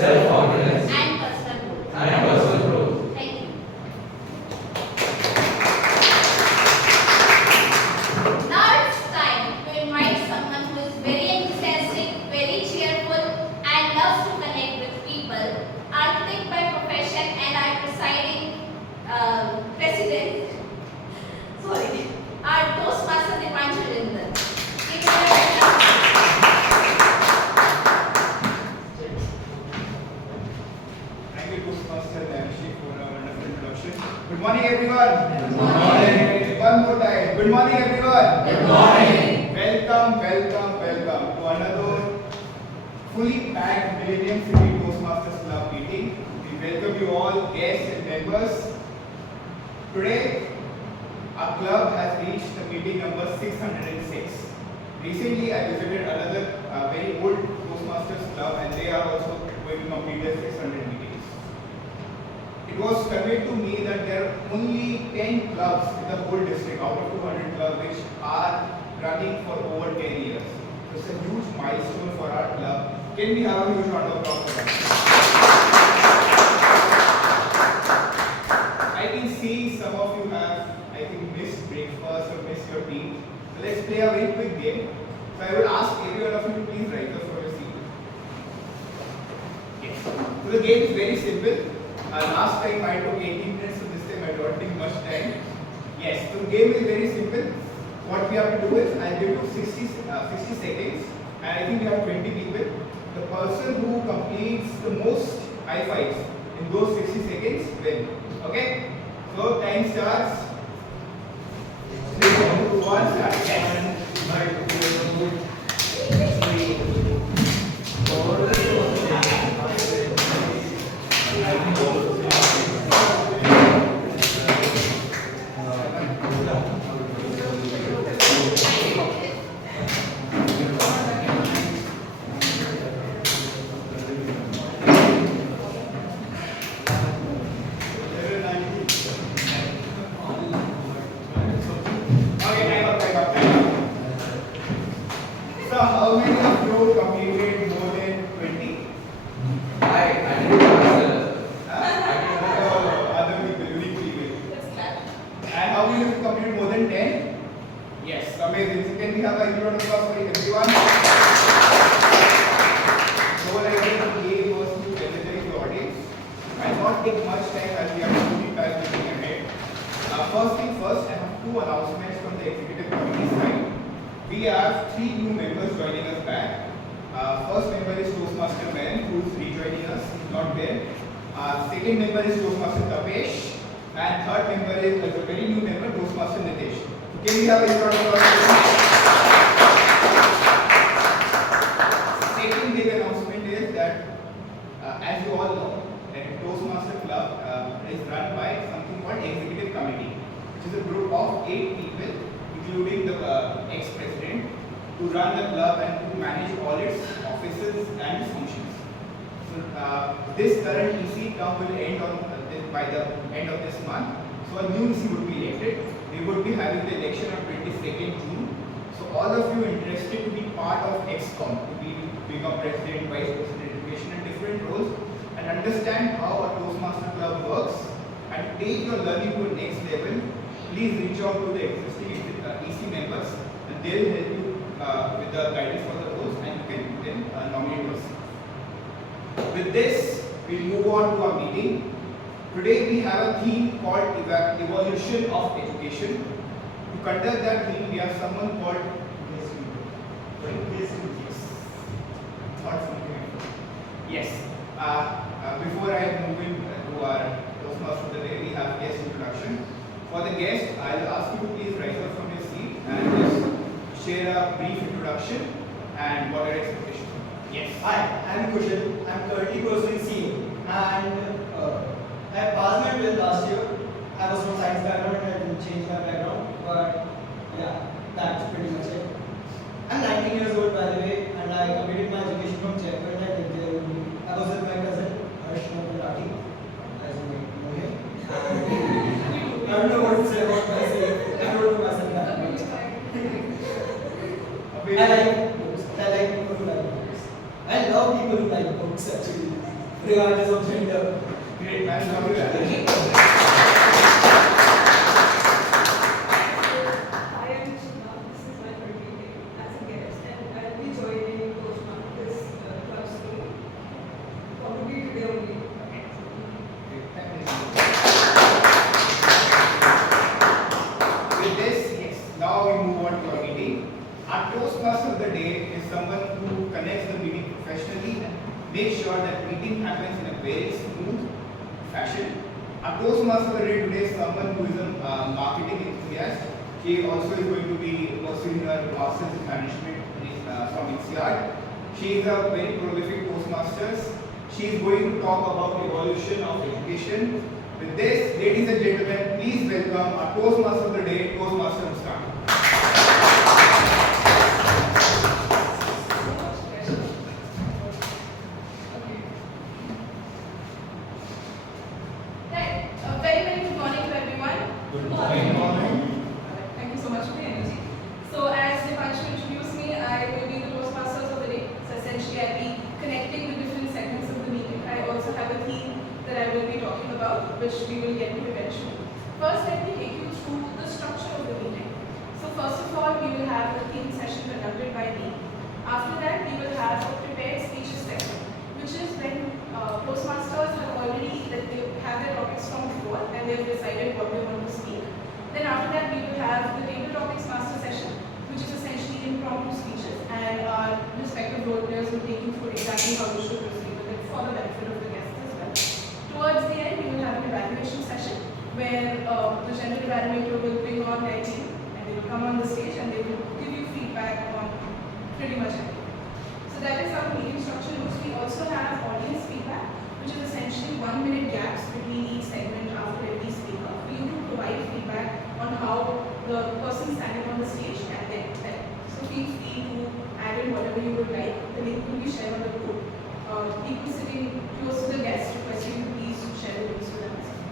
self-confidence, and personal growth. Thank you. Now it's time to invite someone who is very enthusiastic, very cheerful, and loves to connect with people. Architect by profession and our president. Sorry, our Toastmaster Dipanshu. Thank you, Toastmaster Nayanshi, for a wonderful introduction. Good morning, everyone. Good morning. One more time. Good morning, everyone. Good morning. Welcome to another fully packed Millennium City Toastmasters Club meeting. We welcome you all, guests and members. Today, our club has reached the meeting number 606. Recently, I visited another very old Toastmasters club, and they are also going to complete their 600 meetings. It was conveyed to me that there are only 10 clubs in the whole district out of 200 clubs which are running for over 10 years. So it's a huge milestone for our club. Can we have a huge round of applause for that? I can see some of you have, I think, missed breakfast or missed your tea. So let's play a very quick game. So I would ask every one of you to please rise up from your seat. Yes. So the game is very simple. Last time I took 18 minutes, so this time I don't take much time. Yes, so the game is very simple. What we have to do is, I'll give you 60 seconds, and I think we have 20 people. The person who completes the most high fives in those 60 seconds win. Okay? So time starts. 3, 2, 1, start. Yes. 3, 4, 2nd member is Toastmaster Tapesh, and 3rd member is a very new member, Toastmaster Nitish. Can we have a round of applause? Second big announcement is that, as you all know, that Toastmaster Club is run by something called Executive Committee, which is a group of 8 people, including the ex-president, to run the club and to manage all its offices and functions. So, this current EC term will end on by the end of this month. So a new EC would be elected. We would be having the election on 22nd June. So all of you interested to be part of ExCom, to become president, vice president, education, and different roles, and understand how a Toastmaster club works, and take your learning to the next level, please reach out to the existing EC members, and they'll help you with the guidance for the roles, and you can nominate yourself. With this, we'll move on to our meeting. Today we have a theme called Evolution of Education. To conduct that theme, we have someone called Yes. Before I move in to our Toastmaster today, we have guest introduction. For the guest, I'll ask you to please rise up from your seat and just share a brief introduction and what are your expectations. Yes. Hi, I'm Kushal. I'm 30% CA and I passed my 12th last year. I was from science background and I didn't change my background, but yeah, that's pretty much it. I'm 19 years old by the way, and I completed my education from Jaipur and I lived there with me. I was with my cousin Harshled, as you may know him. I don't know what to say about myself. I don't know myself that much. I like books. I like people who like books. I love people who like books actually. regardless of gender. Great, man. How do you Hi, I'm Shima. This is my third meeting as a guest, and I'll be joining Toastmasters club soon. Probably today only. With this, yes, now we move on to our meeting. Our Toastmaster of the day is someone who connects the meeting professionally and makes sure that meeting happens in a very smooth fashion. Our Toastmaster of the day today is someone who is a marketing enthusiast. She also is going to be pursuing her master's in management from INSEAD. She is a very prolific Toastmasters. She is going to talk about the evolution of education. With this, ladies and gentlemen, please welcome our Toastmaster of the day, Toastmaster Muskan. Right. A very, very good morning to everyone. Good Thank you so much for the energy. So, as Nayanshi introduced me, I will be the Toastmasters of the day. So, essentially, I'll be connecting the different segments of the meeting. I also have a theme that I will be talking about, which we will get to eventually. First, let me take you through the structure of the meeting. So, first of all, we will have a theme session conducted by me. After that, we will have a prepared speeches segment, which is when Toastmasters have already they have their topics from before and they've decided what they want to speak. Then after that, we will have the table topics master session, which is essentially impromptu speeches, and our respective role players will take you through exactly how you should proceed with it for the benefit of the guests as well. Towards the end, we will have an evaluation session where the general evaluator will bring on their team and they will come on the stage and they will give you feedback on pretty much everything. So that is how the meeting structure looks. We also have audience feedback, which is essentially 1 minute gaps between each segment after every speaker for you to provide feedback on how the person standing on the stage can then tell. So feel free to add in whatever you would like. The link will be shared on the group. People sitting close to the guests request you to please share the links with them as well.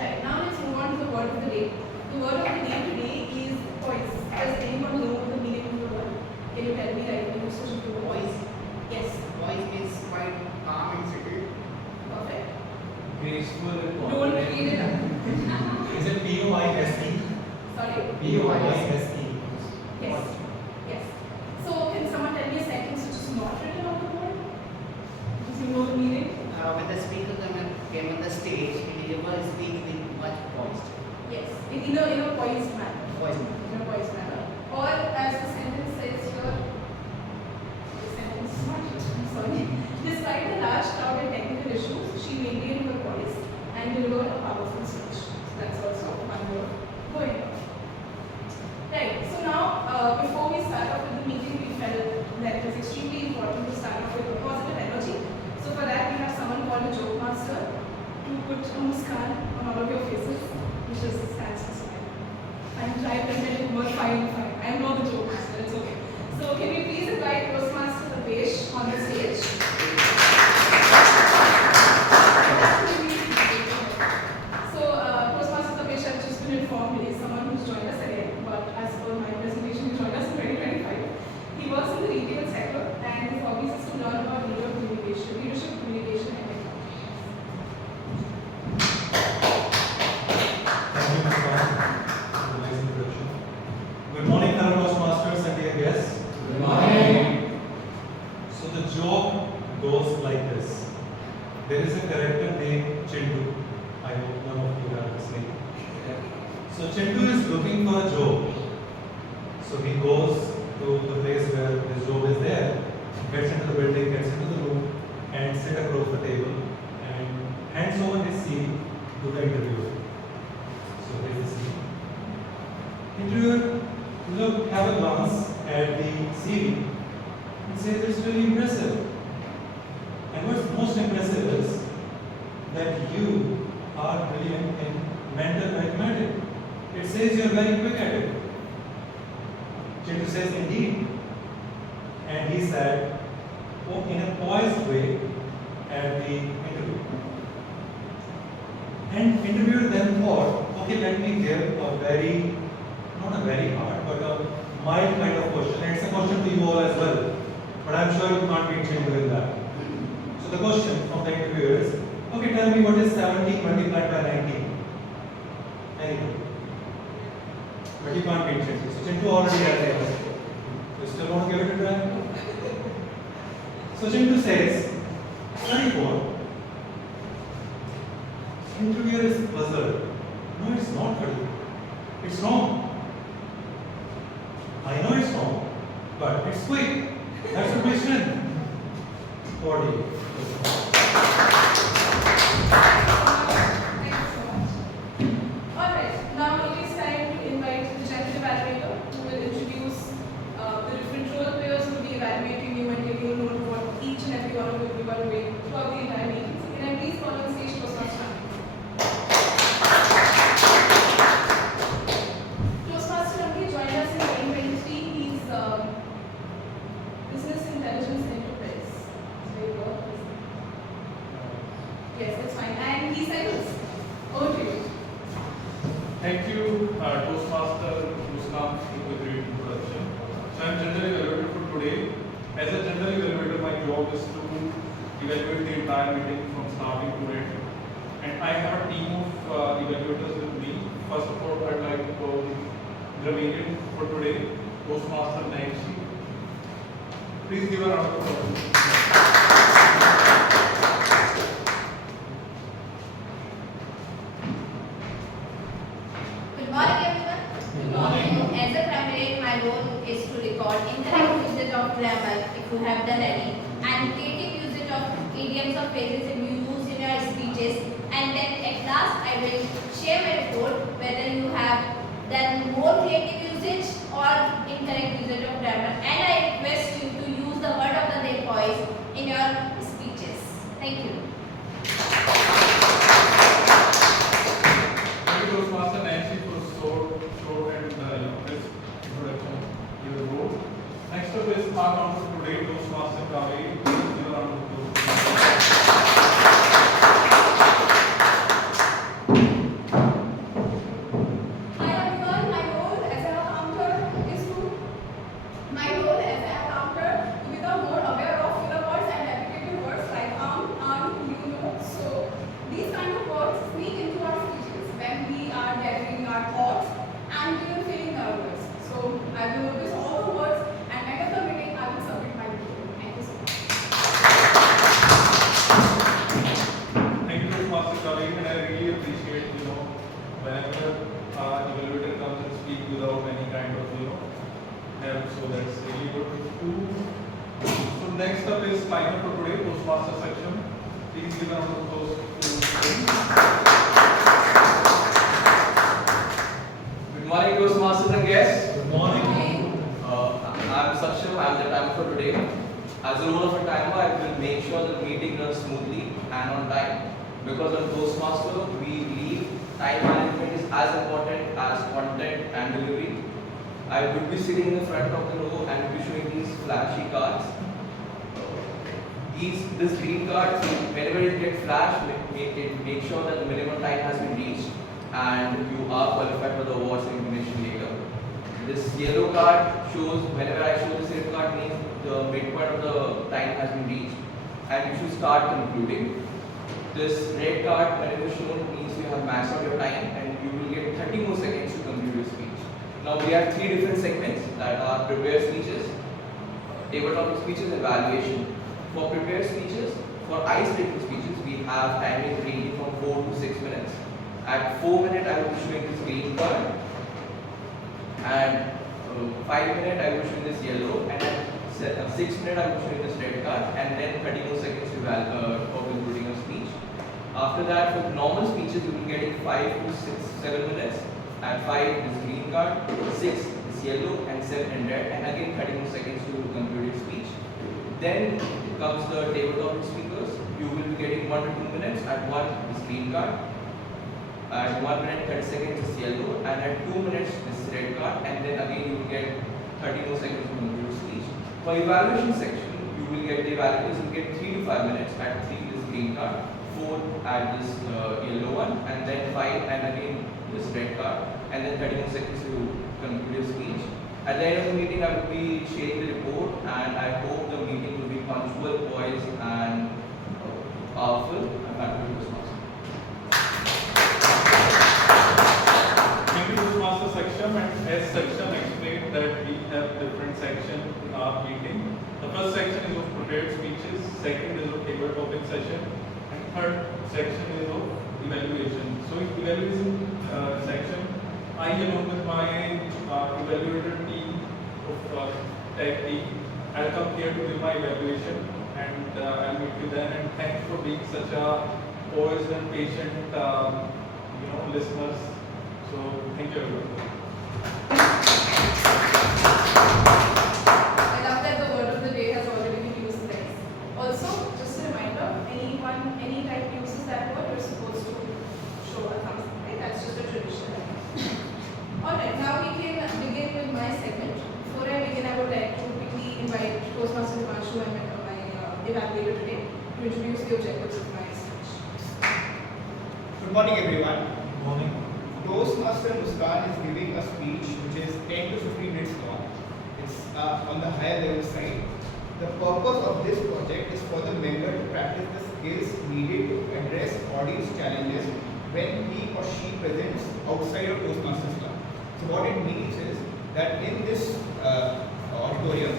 Right, now let's move on to the word of the day. The word of the day today is poise. Does anyone know the meaning of the word? Can you tell me like the usage of the word poise? Yes. Voice means quite calm and settled. Perfect. Graceful and Don't confident. read it up. Is it P-O-I-S-E? Sorry? P-O-I-S-E. Yes. Yes. So can someone tell me a sentence which is not written on the board? Does you know the meaning? When the speaker came on the stage, he delivered his speech with much poised. Yes. In a poised manner. Poised. In a poised manner. Or as the sentence says here, the sentence is not written, I'm sorry. Despite the large crowd and technical issues, she maintained her voice and delivered a powerful speech. So that's also one word going on. Right. So now, before we start off with the meeting, we felt that it is extremely important to start off with a positive energy. So for that, we have someone called a joke master to put a muskan on all of your faces, which is stands for smile. I'm trying to tell you more fine. I am not the joke master. It's okay. So can we please invite Toastmaster Tapesh on the stage? So Toastmaster Tapesh has just been informed he is someone who's joined us again, but as per my presentation, he joined us in 2025. He works in the retail sector and his hobbies is to learn about leadership communication and technology. Thank you, Muskan. Nice introduction. Good morning, fellow Toastmasters and dear guests. Good morning. So the joke goes like this. There is a character named Chintu. I hope none of you are listening. So Chintu is looking for a joke. So he goes to the place where his job is there, gets into the building, gets into the room, and sits across the table and hands over his CV to the interviewer. So here's the CV. Interviewer have a glance at the CV and says it's really impressive. And what's most impressive is that you are brilliant in mental arithmetic. It says you're very quick at it. Chintu says, indeed. And he said, in a poised way at the interview. And interviewer then thought, okay, let me give a very, not a very hard, but a mild kind of question. And it's a question to you all as well. But I'm sure you can't beat Chintu in that. So So the question from the interviewer is, okay, tell me what is 17 multiplied by 19? Anyone? But you can't beat Chintu. So Chintu already has the answer. You still want to give it a try? So Chintu says 34. Interviewer is puzzled. No, it's not 34. It's wrong. I know it's wrong, but it's quick. That's the question. 40. Thank you so much. Alright, now it is time to invite the gentle evaluator who will introduce the different role players who will be evaluating you and giving you note what each and every one of you will be doing throughout the entire meeting. So can I please call on stage Toastmaster? Toastmaster Ramki joined us in 2023. He's Business Intelligence Enterprise. So you go. Yes, that's fine. And he said this. Over to you. Thank you, Toastmaster Muskan, for the great introduction. So I am general evaluator for today. As a general evaluator, my job is to evaluate the entire meeting from starting to end. And I have a team of evaluators with me. First of all, I'd like to call the meeting for today, Toastmaster Nayanshi. Please give a round of applause. Good morning, everyone. Good morning. As a primary, my role is to record incorrect usage of grammar if you have done any, and creative usage of idioms or phrases if you use in your speeches. And then at last, I will share my report whether you have done more creative usage or incorrect usage of grammar. And I request you to use the word of the day voice in your speeches. Thank you. Thank you, Toastmaster Nayanshi, for short and this introduction to your role. Next up is our counter today, Toastmaster Kaveri. Please give a round of applause. Hi everyone, my role as an accountant to become more aware of filler words and repetitive words like you know. So these kind of words sneak into our speeches when we are gathering our thoughts and we are feeling nervous. So I will notice all the words and end of the meeting I will submit my report. Thank you so much. Thank you, Toastmaster Kaveri, and I really appreciate, whenever our evaluator comes and speaks without any kind of, help. So that's really good. So next up is final for today, Toastmaster section. Please give a round of applause to Good morning, Toastmasters and guests. Good morning. I'm Saksham. I'm the timer for today. As a role of a timer, I will make sure the meeting runs smoothly and on time. Because on Toastmaster, we believe time management is as important as content and delivery. I would be sitting in the front of the row and be showing these flashy cards. This green card, whenever it gets flashed, make sure that the minimum time has been reached and you are qualified for the awards and information later. This yellow card shows, whenever I show this yellow card, means the midpoint of the time has been reached and you should start concluding. This red card, whenever shown, means you have maxed out your time and you will get 30 more seconds to conclude your speech. Now we have three different segments that are prepared speeches, table topic speeches, and evaluation. For prepared speeches, for icebreaking speeches, we have timing ranging from 4 to 6 minutes. At 4 minutes, I will be showing this green card, and 5 minutes, I will be showing this yellow, and at 6 minutes, I will be showing this red card, and then 30 more seconds for concluding a speech. After that, for normal speeches, you will be getting 5 to 7 minutes. At 5, this green card, 6, this yellow, and 7 and red, and again 30 more seconds to conclude your speech. Then comes the table topic speakers. You will be getting 1 to 2 minutes. At 1, this green card. At 1 minute 30 seconds, this yellow, and at 2 minutes, this red card, and then again you will get 30 more seconds to conclude your speech. For evaluation section, you will get the evaluators will get 3 to 5 minutes. At 3, this green card. 4 at this yellow one, and then 5 and again this red card, and then 30 more seconds to conclude your speech. At the end of the meeting, I will be sharing the report, and I hope the meeting will be punctual, poised, and powerful, and back to you, Toastmaster. Thank you, Toastmaster section. And as section explained that we have different sections in our meeting. The first section is of prepared speeches, second is of table topic session, and third section is of evaluation. So in evaluation section, I along with my evaluator team of tech team, I'll come here to give my evaluation, and I'll meet you then. And thanks for being such a poised and patient, listeners. So thank you everyone. I love that the word of the day has already been used thrice. Also, just a reminder, any type uses that word, you're supposed to show a thumbs up, right? That's just a tradition. Alright, now we can begin with my segment. Before I begin, I would like to quickly invite Toastmaster Nayanshi and my evaluator today to introduce the objectives of my speech. Good morning, everyone. Morning. Toastmaster Muskan is giving a speech which is 10 to 15 minutes long. It's on the higher level side. The purpose of this project is for the member to practice the skills needed to address audience challenges when he or she presents outside of Toastmasters Club. So what it means is that in this auditorium,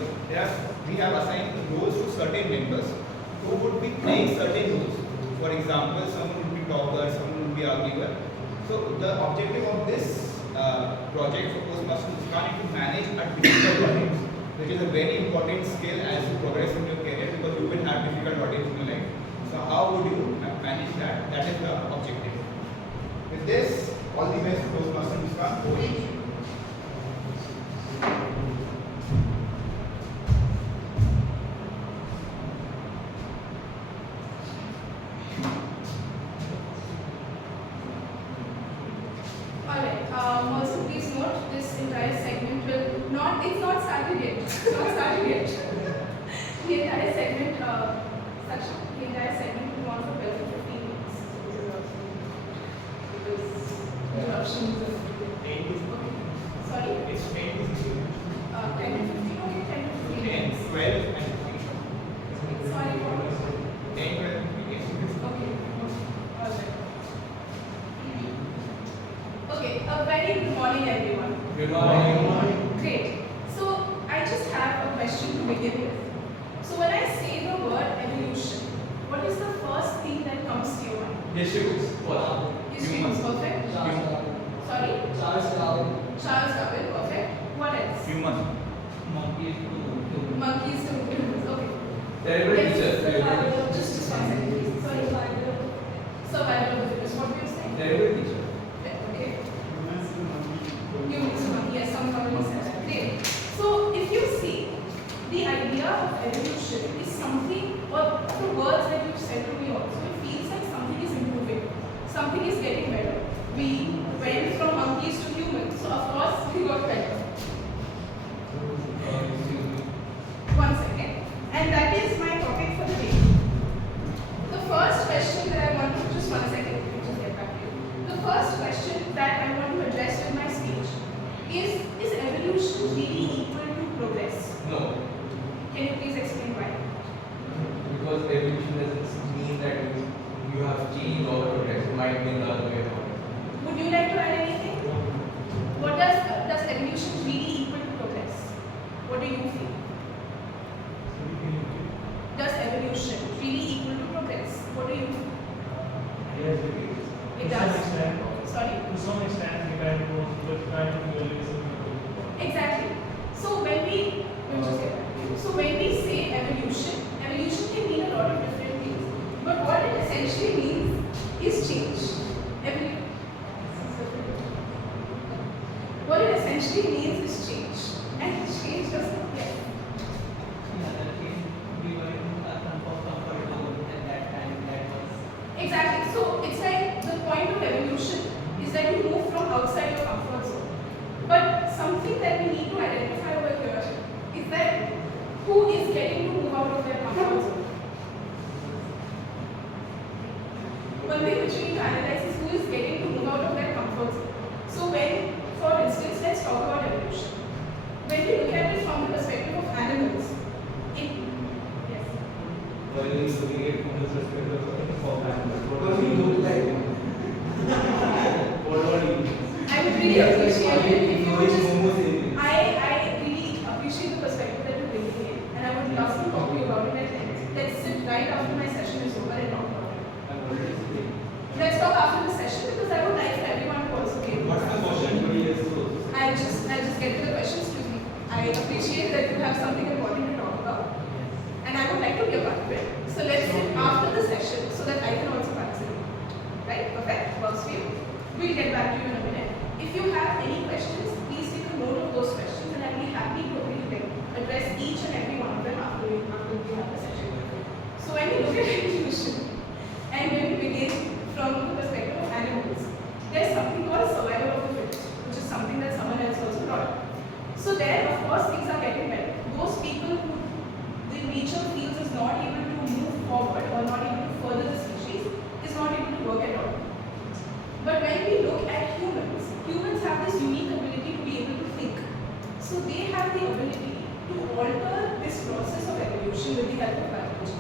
we have assigned roles to certain members who would be playing certain roles. For example, someone would be talker, someone would be arguer. So the objective of this project for Toastmasters is to manage a difficult audience, which is a very important skill as you progress in your career, because you will have difficult audience in your life. So how would you manage that? That is the objective. With this, all the best to Toastmasters Muskan. Over to you. Alright, also please note this entire segment will not, it's not started yet. It's not started yet. The entire segment, the entire segment will go on for 12 to 15 minutes. Because interruptions and okay. Sorry? It's 10 to 15 minutes. 10 to 15, okay, 10 to 15 minutes. 10, 12 and 15. Sorry, what was it? 10, 12 and 15 minutes. Okay, alright. Okay, a very good morning everyone. Good morning. Great. So I just have a question to begin with. So when I say the word evolution, what is the first thing that comes to your mind? Issues. Humans, perfect. Sorry? Charles Darwin. Charles Darwin, perfect. What else? Human. Monkeys to humans, okay. Terrible teacher. Just one second, please. Sorry. Survival of the fittest. What were you saying? Terrible teacher. Okay. Humans to monkey, yes, some company said that. Great. So if you see, the idea of evolution is something, or the words that you said to me also, it feels like something is improving. Something is getting better. We went from monkeys to humans, so of course we got better. One second. And that is my topic for the day. The first question that I want to, just one second, let me just get back to you. The first question that I want to address in my speech is evolution really equal to progress? No. Can you please explain why? Because evolution doesn't mean that you have changed or progress. It might mean the other way around. Would you like to add anything? What does evolution really equal to progress? What do you feel? Does evolution really equal to progress? What do you feel? Yes, it is. It To some does. extent. Sorry? To some extent, we kind of evaluation. Exactly. So when we say evolution can mean a lot of different things. But what it essentially means is change. What it essentially means is change. And change does not get. Exactly. So it's like the point of evolution is that you move from outside your comfort zone. But something that we need to identify over here is that who is getting to move out of their comfort zone? One thing which we need to analyze is who is getting to move out of their comfort zone. So when, for instance, let's talk about evolution. When we look at it from the perspective of animals, yes. Well, you looking at from this perspective. I'll just get to the question. Excuse me. I appreciate that you have something important to talk about, and I would like to be a part of it. So let's sit after the session so that I can also participate. Right? Perfect. Works for you. We'll get back to you in a minute. If you have any questions, please take a note of those questions, and I'll be happy to address each and every one of them after we have the session. So when we look at evolution, and when we begin from the perspective of animals, there's something called survival of the fittest, which is something that someone else also brought up. So there, of course, things are getting better. Those people who the nature feels is not able to move forward or not able to further the species is not able to work at all. But when we look at humans, humans have this unique ability to be able to think. So they have the ability to alter this process of evolution with the help of biology,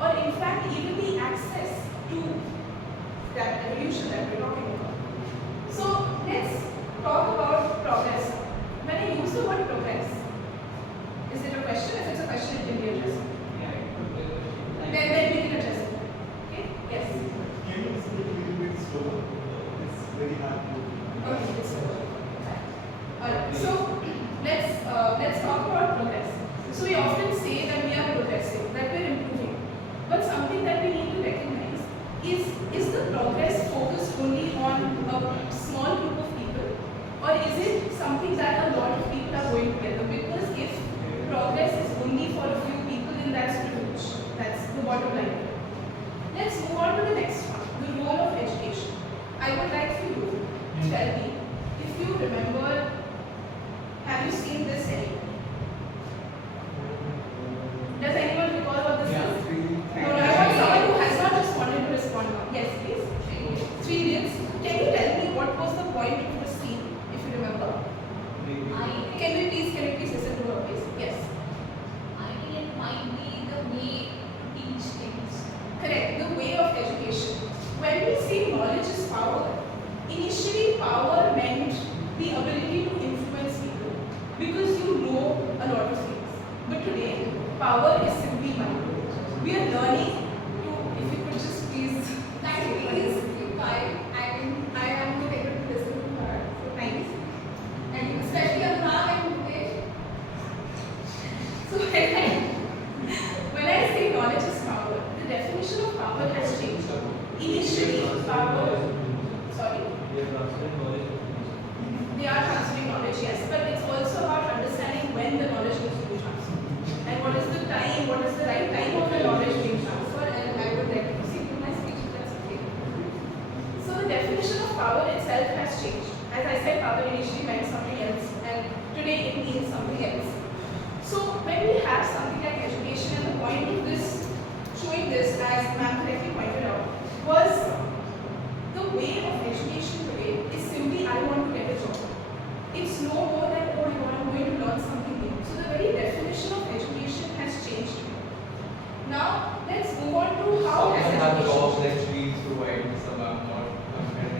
or in fact even the access to that evolution that we're talking about. So let's talk about progress. When I use the word progress, is it a question? If it's a question, it can be addressed. Then we can address it. Okay? Yes. Can you speak a little bit slower? It's very hard to. Okay, it's over. Alright, so let's talk about progress. So we often say that we are progressing, that we're improving. But something that we need to recognize is the progress focused only on a small group of people, or is it something that a lot of people are going together? Because if progress is only for a few people, then that's privilege. That's the bottom line. Let's move on to the next one, the role of education. I would like for you to tell me if you remember. Have you seen this anywhere? Does anyone recall what this is? No, I want someone who has not just wanted to respond now. Yes, please. 3 Idiots. Can you tell me what was the point of the scene, if you remember? Can we please listen to her, please? Yes. I think it might be the way to teach things. Correct. The way of education. When we say knowledge is power, initially power meant the ability to influence people because you know a lot of things. But today, power is simply money. We are learning to, if you could just please, Please keep quiet. I am not able to listen to her. So thanks. And especially Anurag and Nitish. so when I say knowledge is power, the definition of power has changed. Initially, power, sorry? They are transferring knowledge, yes, but it's also about understanding when the knowledge needs to be transferred. And what is the time, what is the right time of the knowledge being transferred, and I would like to proceed with my speech if that's okay. So the definition of power itself has changed. As I said, power initially meant something else, and today it means something else. So when we have something like education, and the point of this, showing this, as ma'am correctly pointed out, was the way of education today is simply I want to get a job. It's no more than, oh my god, I'm going to learn something new. So the very definition of education has changed. Now, let's move on to how has Some have education jobs changed. like streets provide, some are not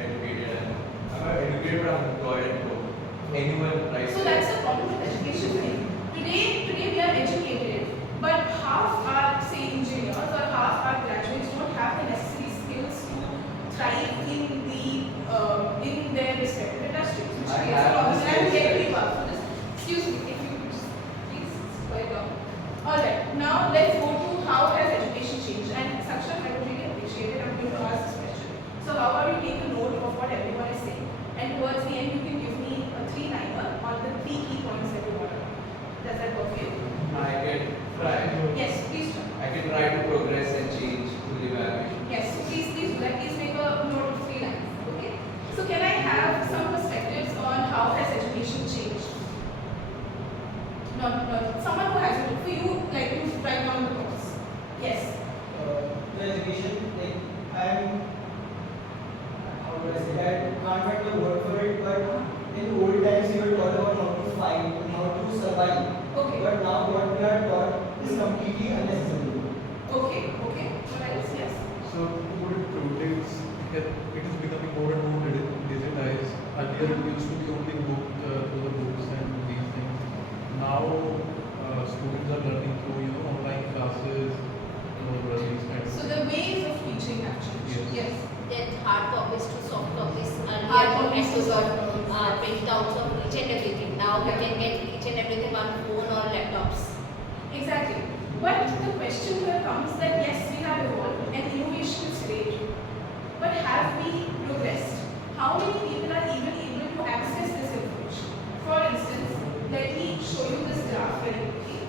educated, and I'm not educated but I'm employed. So anyone, right? So that's the problem with education, right? Today we are educated, but half our, say, engineers or half our graduates don't have the necessary skills to thrive in their respective industries, which I creates a have problem. the And I'm skills getting set. up for this. Excuse me, if you could just please quiet down. Alright, now let's go to how has education changed. And Saksha, I would really appreciate it. I'm going to ask this question. So how about you take a note of what everyone is saying, and towards the end you can give me a 3-liner on the 3 key points that you want to know. Does that work for you? I can try. Yes, please do. I can try to progress and change through the evaluation. Yes, so please do that. Please make a note of 3 lines. Okay? So can I have some perspectives on how has education changed? Not someone who has it. For you, like you write down the notes. Yes. The education, like I'm, how do I say, I can't find the word for it, but in old times we were taught about how to fight, how to survive. Okay. But now what we are taught is completely unnecessary. Okay. Okay. What else? Yes. So to put it through, it is becoming more and more digitized. Earlier it used to be only through the books and these things. Now students are learning through online classes, these kinds of So the ways of teaching have changed. Yes. Yes. Then hard copies to soft copies. Hard Earlier we copies had to to soft learn copies. printouts of each and everything. Now we can get each and everything on phone or laptops. Exactly. But the question here comes that yes, we have evolved and innovation is great. But have we progressed? How many people are even able to access this information? For instance, let me show you this graph very quickly.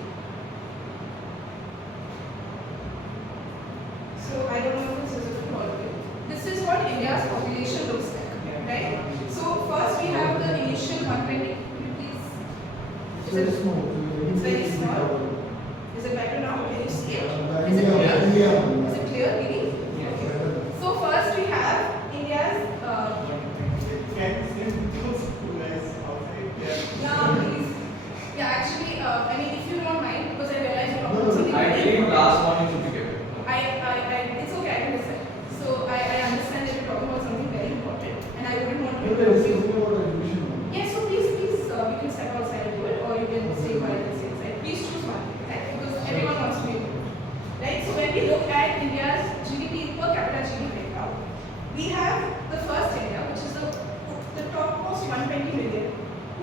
So I don't know if this is visible to all of you. This is what India's population looks like, right? So first we have the initial 120. Please. It's very small. Is it better now? Can you see it? Is it clear? Is it clear, Didi? Okay. So first we have India's. Yeah, please. Yeah, actually, I mean, if you don't mind, because I realize you're talking about something. I believe last morning should be given. It's okay, I can decide. So I understand that you're talking about something very important, and I wouldn't want to interrupt you. Yes, so please, we can step outside and do it, or you can stay quiet and stay inside. Please choose one, right? Because everyone wants to be good. Right? So when we look at India's GDP per capita GDP breakdown, we have the first India, which is the topmost 120 million,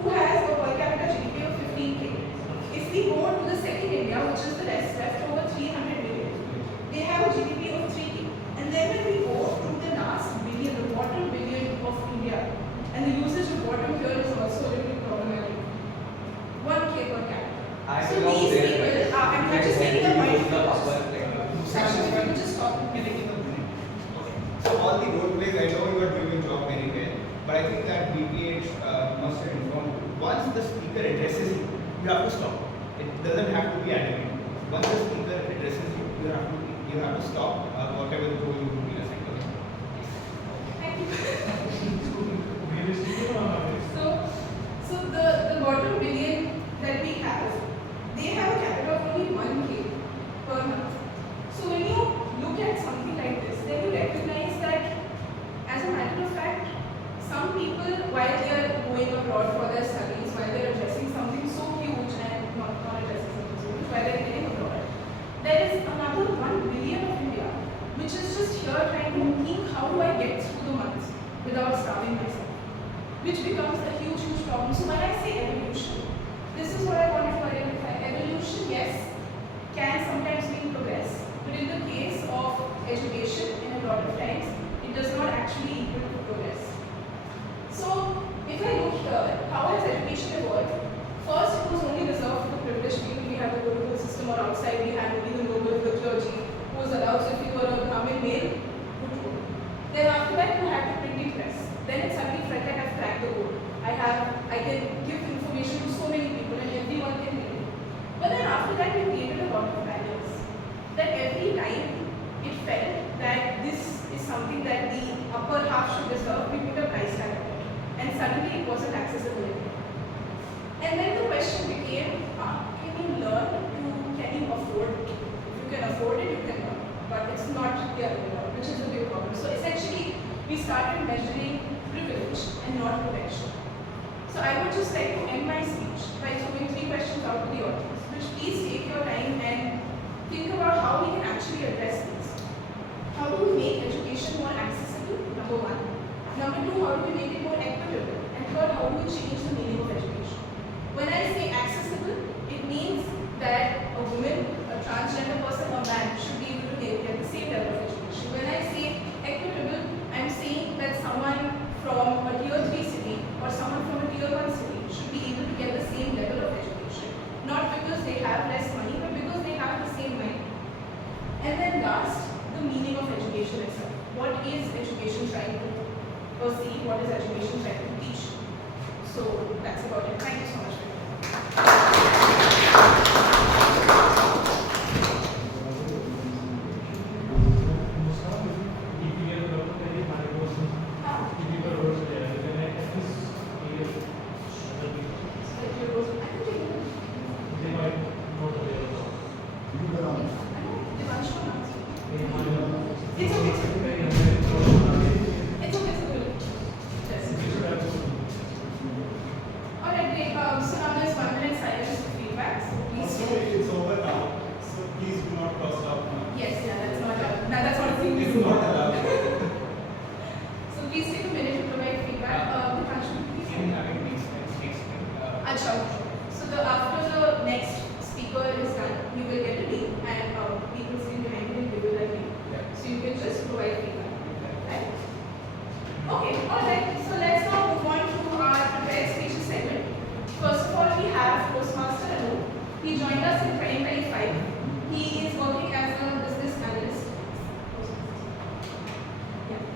who has a per capita GDP of 15K. If we go to the second India, which is the rest, left over 300 million, they have a GDP of 3K. And then when we go to the last billion, the bottom billion of India, and the usage of bottom here is also a little bit problematic. 1K per capita. So these people are, I'm just making a point. Section, if you could just stop. So all the role plays, I know you are doing your job very well, but I think that BPH must have informed you. Once the speaker addresses you, you have to stop. It doesn't have to be animated. Once the speaker addresses you, you have to stop whatever the role you will be assigned. Thank you. Realistically, So the bottom billion that we have, they have a capital of only 1K per month. So when you look at something like this, then you recognize that, as a matter of fact, some people, while they are going abroad for their studies, while they are addressing something so huge and not addressing something so huge, while they are getting abroad, there is another 1 billion of India, which is just here trying to think, how do I get through the month without starving myself? Which becomes a huge, huge problem. So when I say evolution, this is what I wanted to identify. Evolution, yes, can sometimes mean progress, but in the case of education, in a lot of times, it does not actually equal to progress. So if I look here, how has education evolved? First, it was only reserved for the privileged people. We had the Gurukul system, or outside we had only the noble, the clergy, who was allowed. So if you were a Brahmin male, good rule. Then after that, you had the printing press. Then it suddenly felt like I've cracked the code. I can give information to so many people and everyone can read it. But then after that, we created a lot of barriers. That every time it felt that this is something that the upper half should deserve, we put a price tag on it. And suddenly it wasn't accessible anymore. And then the question became, can you learn can you afford it? If you can afford it, you can learn. But it's not the other way around, which is a big problem. So essentially, we started measuring privilege and not protection. So I would just like to end my speech by throwing 3 questions out to the audience, which please take your time and think about how we can actually address this. How do we make education more accessible? Number 1. Number 2, how do we make it more equitable? And third, how do we change the meaning of education? When I say accessible, it means that a woman, a transgender person, a man should be able to get the same level of education. When I say equitable, I'm saying that someone from a tier 3 city or someone from a tier 1 city should be able to get the same level of education. Not because they have less money, but because they have the same mind. And then last, the meaning of education itself. What is education trying to perceive? What is education trying to teach? So that's about it. Thank you so much for your Alright, great. So now there's 1 minute silence for feedback. So please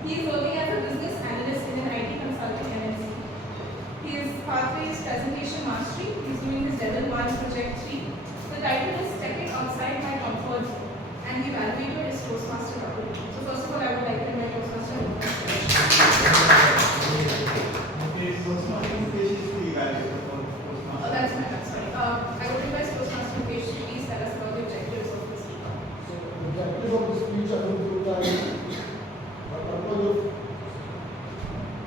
He is working as a business analyst in an IT consulting MNC. His pathway is presentation mastery. He is doing his level 1 project 3. The title is Stepping Outside My Comfort Zone, and the evaluator is Toastmaster Double. So first of all, I would like to invite Toastmaster. Toastmaster Nitish is the evaluator for Toastmaster. That's my bad, sorry. I would request Toastmaster Nitish to please tell us about the objectives of this speech. So the objective of the speech I will do that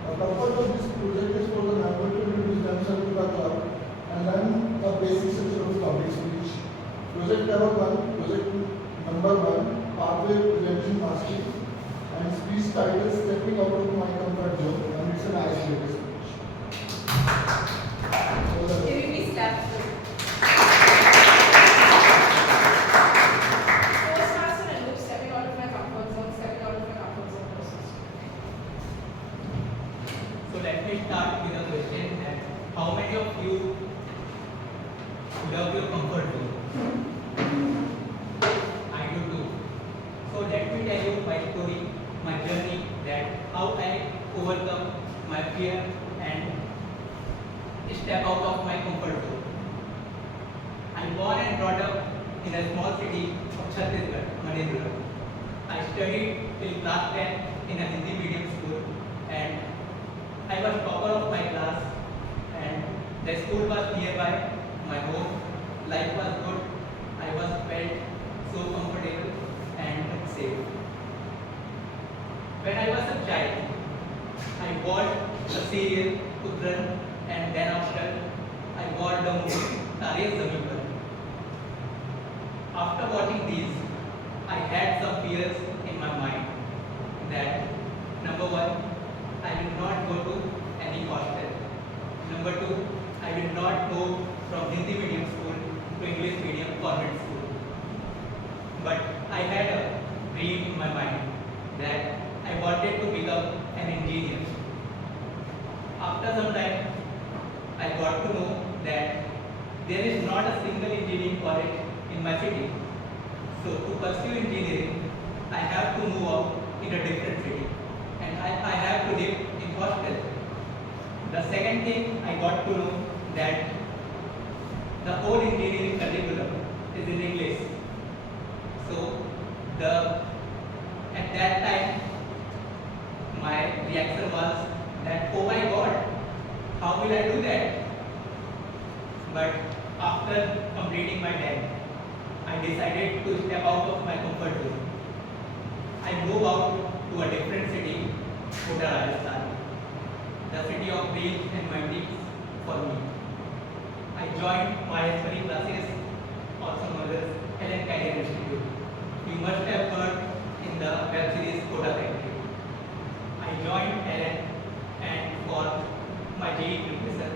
the purpose of this project is for the member to introduce themselves to the club and learn the basic structure of public speech. Project level 1, project number 1, pathway presentation mastery, and speech title stepping out of my comfort zone, and it's a nice speech. So Can you please clap? Toastmaster and look, stepping out of my comfort zone, stepping out of my comfort zone process. So let me start with a question that how many of you love your comfort zone? I do too. So let me tell you my story, my journey, that how I overcome my fear and step out of my comfort zone. I born and brought up in a small city of Chhattisgarh, Millennium. I studied till class 10 in a Hindi medium school, and I was topper of my class, and the school was nearby my home. Life was good. I was felt so comfortable and safe. When I was a child, I watched a serial Putran, and then after I watched the movie Tare Zameen Par. After watching these, I had some fears in my mind that number 1, I will not go to any hostel. Number 2, I will not move from Hindi medium school to English medium convent school. But I had a dream in my mind that I wanted to become an engineer. After some time, I got to know that there is not a single engineering college in my city. So to pursue engineering, I have to move out in a different city, and I have to live in hostel. The second thing I got to know that the whole engineering curriculum is in English. So at that time my reaction was that, oh my God, how will I do that? But after completing my 10th, I decided to step out of my comfort zone. I moved out to a different city, Kota, Rajasthan, the city of dreams and memories for me. I joined my study classes, also known as Ellen Career Institute. You must have heard in the web series Kota Factory. I joined Ellen and for my JEE preparation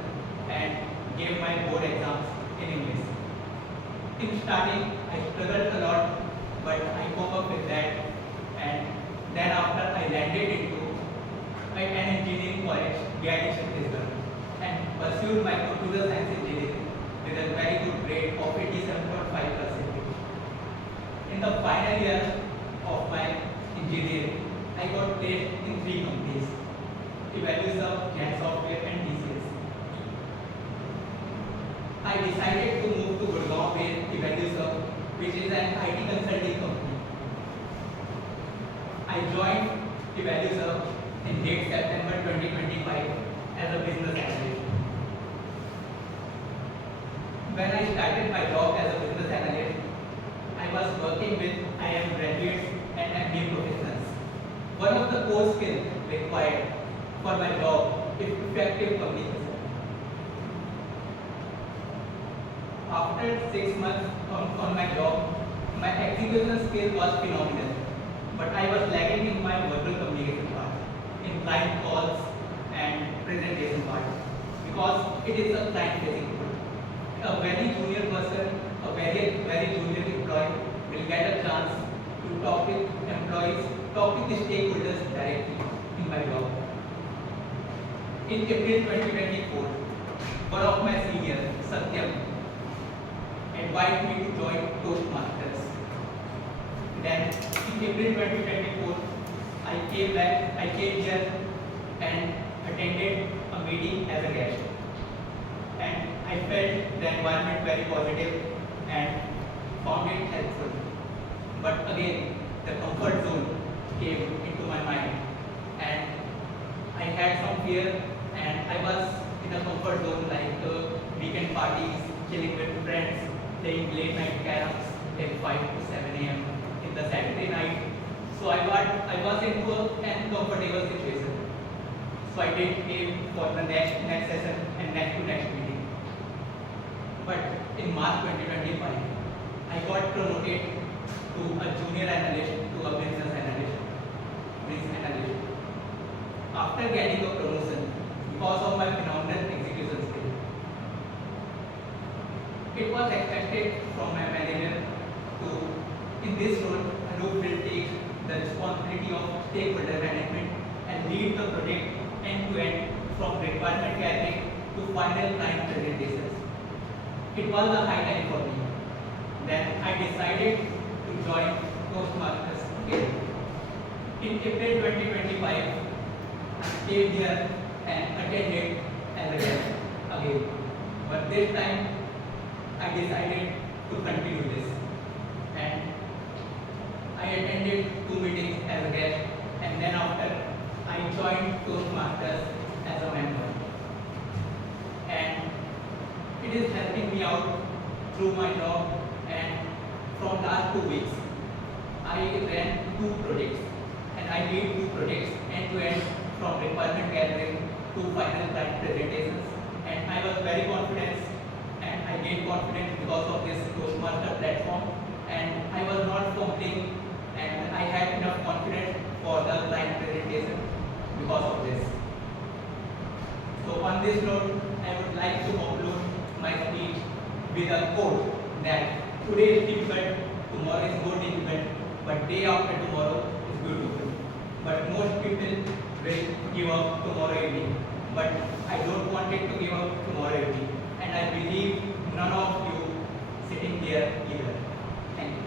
and gave my board exams in English. In starting, I struggled a lot, but I cope up with that, and then after I landed into an engineering college, BIT Chhattisgarh, and pursued my computer science engineering with a very good grade of 87.5%. In the final year of my engineering, I got placed in 3 companies, Evaluator, Jet Software and TCS. I decided to move to Gurgaon based Evaluator, which is an IT consulting company. I joined Evaluator in late September 2025 as a business analyst. When I started my job as a business analyst, I was working with IIM graduates and MBA professionals. One of the core skills required for my job is effective communication. After 6 months on my job, my execution skill was phenomenal, but I was lagging in my verbal communication part, in client calls and presentation part, because it is a client-facing role. A very junior person, a very junior employee will get a chance to talk with employees, talk with the stakeholders directly in my job. In April 2024, one of my seniors, Satyam, invited me to join Toastmasters. Then in April 2024, I came back, I came here and attended a meeting as a guest. And I felt the environment very positive and found it helpful. But again, the comfort zone came into my mind and I had some fear and I was in a comfort zone like weekend parties, chilling with friends, playing late night caroms till 5 to 7 a.m. in the Saturday night. So I was into an uncomfortable situation. So I did aim for the next session and next to next meeting. But in March 2025, I got promoted to a junior analyst to a business analyst. After getting a promotion, because of my phenomenal execution skill, it was expected from my manager to, in this role, Anurag will take the responsibility of stakeholder management and lead the project end-to-end from requirement gathering to final client presentations. It was a highlight for me. Then I decided to join Toastmasters again. In April 2025, I came here and attended as a guest again. But this time, I decided to continue this. And I attended 2 meetings as a guest, and then after, I joined Toastmasters as a member. And it is helping me out through my job, and from last 2 weeks, I ran 2 projects, and I lead 2 projects end-to-end from requirement gathering to final client presentations. And I was very confident, and I gained confidence because of this Toastmaster platform, and I was not fumbling, and I had enough confidence for the client presentation because of this. So on this note, I would like to conclude my speech with a quote that today is difficult, tomorrow is more difficult, but day after tomorrow is beautiful. But most people will give up tomorrow evening. But I don't want it to give up tomorrow evening. And I believe none of you sitting here either. Thank you.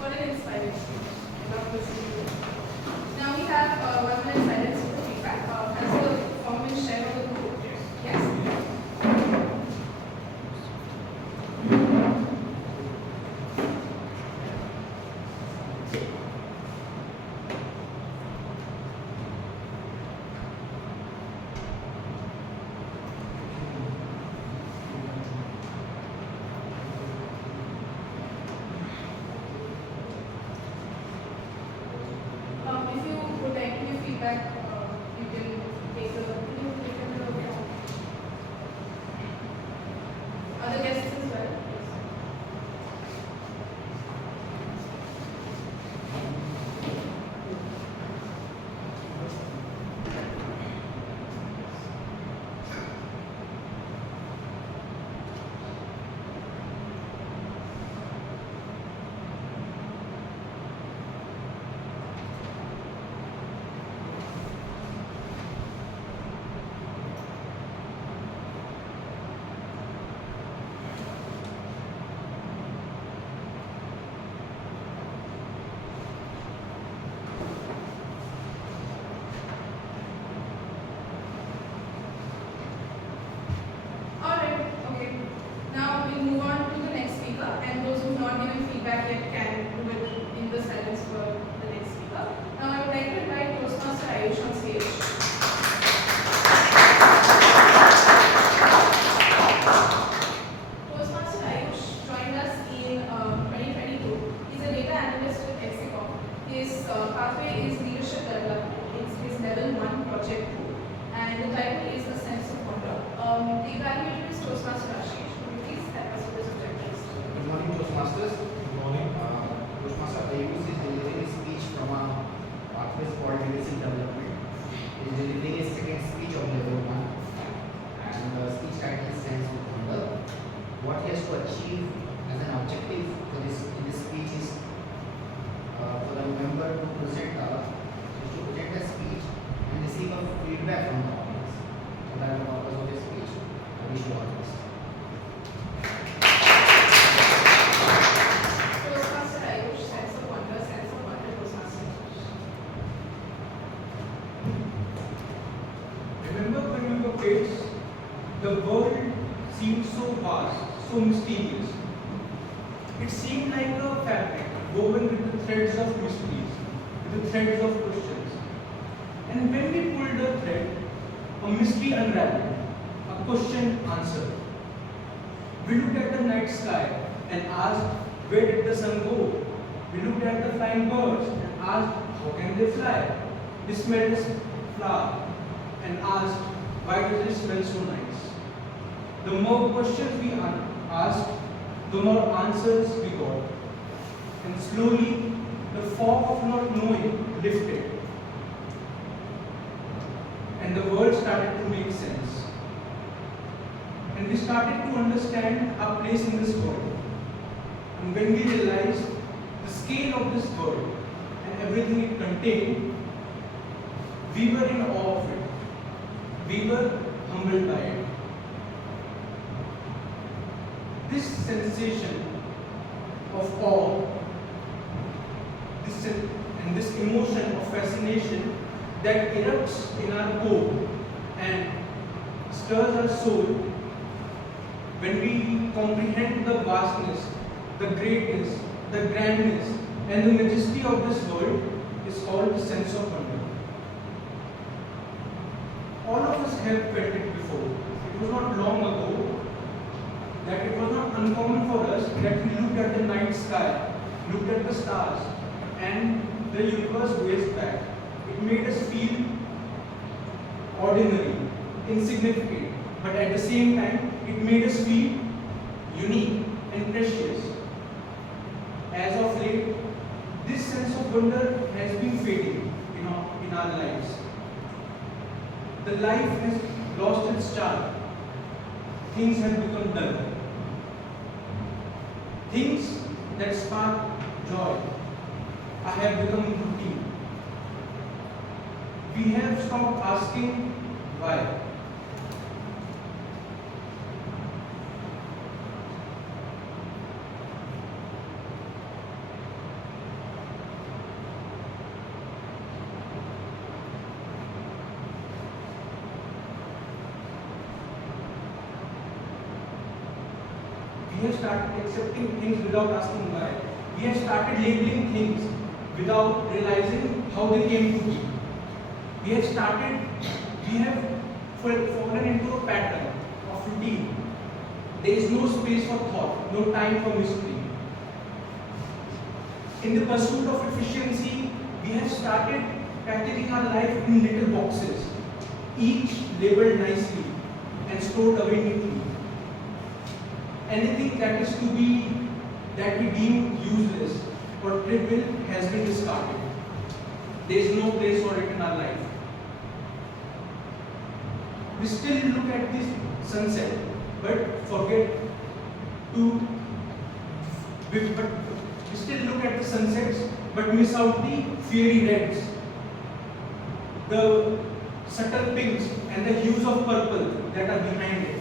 What an inspiring speech. I love listening to it. Now we have 1 minute silence for feedback. Has the performance shared on the group? Yes. If you would like to give feedback, you can take the other guests as well. Alright, okay. Now we'll move on to the next speaker, and those who have not given feedback yet can do it in the silence for the next speaker. Now I would like to invite Toastmaster Ayush on stage. Toastmaster Ayush joined us in 2022. He's a data analyst with Hexicom. His pathway is leadership development. It's his level 1 project 2, and the title is a sense of wonder. The evaluator is Toastmaster Ashish. Could you please help us with this objective? Good morning, Toastmasters. Good morning. Toastmaster Ayush is delivering a speech from a pathways called leadership development. He is delivering a second speech of level 1, and the speech title is Sense of Wonder. What he has to achieve as an objective for this in this speech is for the member to present a speech and receive a feedback from the audience. So that is the purpose of this speech. I wish you all the best. so vast, so mysterious. It seemed like a fabric woven with the threads of mysteries, with the threads of questions. And when we pulled the thread, a mystery unraveled, a question answered. We looked at the night sky and asked, where did the sun go? We looked at the flying birds and asked, how can they fly? We smelled a flower and asked, why does it smell so nice? The more questions we asked, the more answers we got. And slowly, the fog of not knowing lifted. And the world started to make sense. And we started to understand our place in this world. And when we realized the scale of this world and everything it contained, we were in awe of it. We were humbled by it. This sensation of awe, this emotion of fascination that erupts in our core and stirs our soul when we comprehend the vastness, the greatness, the grandness, and the majesty of this world is called the sense of wonder. All of us have felt it before. It was not long ago that it was not uncommon for us that we looked at the night sky, looked at the stars, and the universe gazed back. It made us feel ordinary, insignificant, but at the same time, it made us feel unique and precious. As of late, this sense of wonder has been fading in our lives. The life has lost its charm. Things have become dull. Things that spark joy have become routine. We have stopped asking why. We have started accepting things without asking why. We have started labeling things without realizing how they came to be. We have fallen into a pattern of routine. There is no space for thought, no time for mystery. In the pursuit of efficiency, we have started packaging our life in little boxes, each labeled nicely and stored away neatly. Anything that we deem useless or trivial has been discarded. There is no place for it in our life. We still look at this sunset, but forget to. We still look at the sunsets, but miss out the fiery reds, the subtle pinks, and the hues of purple that are behind it.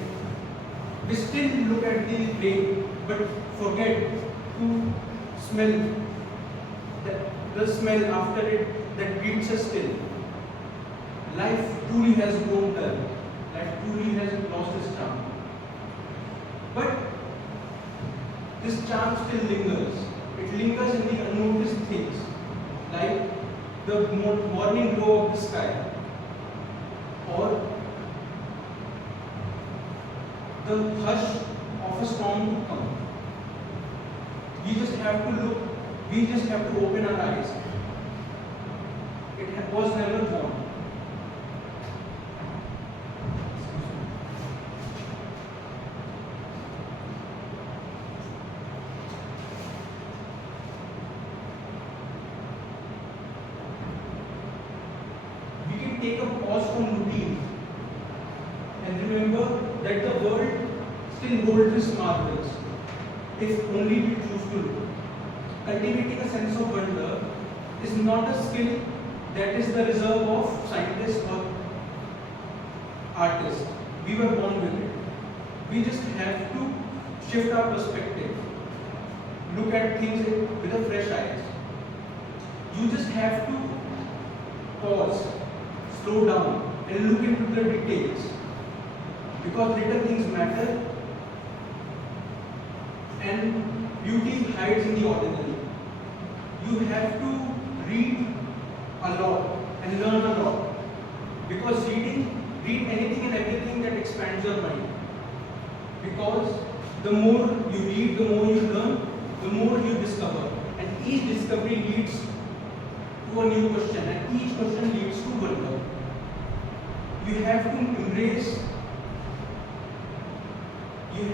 We still look at the rain, but forget to smell the smell after it that greets us still. Life truly has grown dull. Life truly has lost its charm. But this charm still lingers. It lingers in the unnoticed things, like the morning glow of the sky, or the hush of a storm to come. We just have to look, we just have to open our eyes. It was never born. We can take a pause from routine and remember that the world still holds its marvels, if only we choose to look. Cultivating a sense of wonder is not a skill that is the reserve of scientists or artists. We were born with it. We just have to shift our perspective, look at things with a fresh eyes. You just have to pause, slow down, and look into the details. Because little things matter, And beauty hides in the ordinary. You have to read a lot and learn a lot. Because read anything and everything that expands your mind. Because the more you read, the more you learn, the more you discover. And each discovery leads to a new question, and each question leads to wonder. You have to embrace you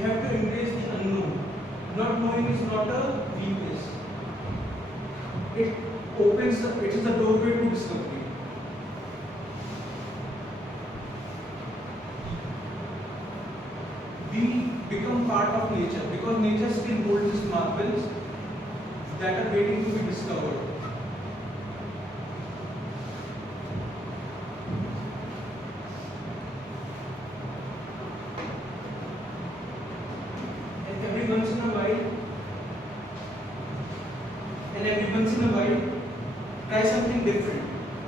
have to embrace the unknown. Not knowing is not a weakness. It is a doorway to discovery. We become part of nature because nature still holds its marvels that are waiting to be discovered. And every once in a while, try something different.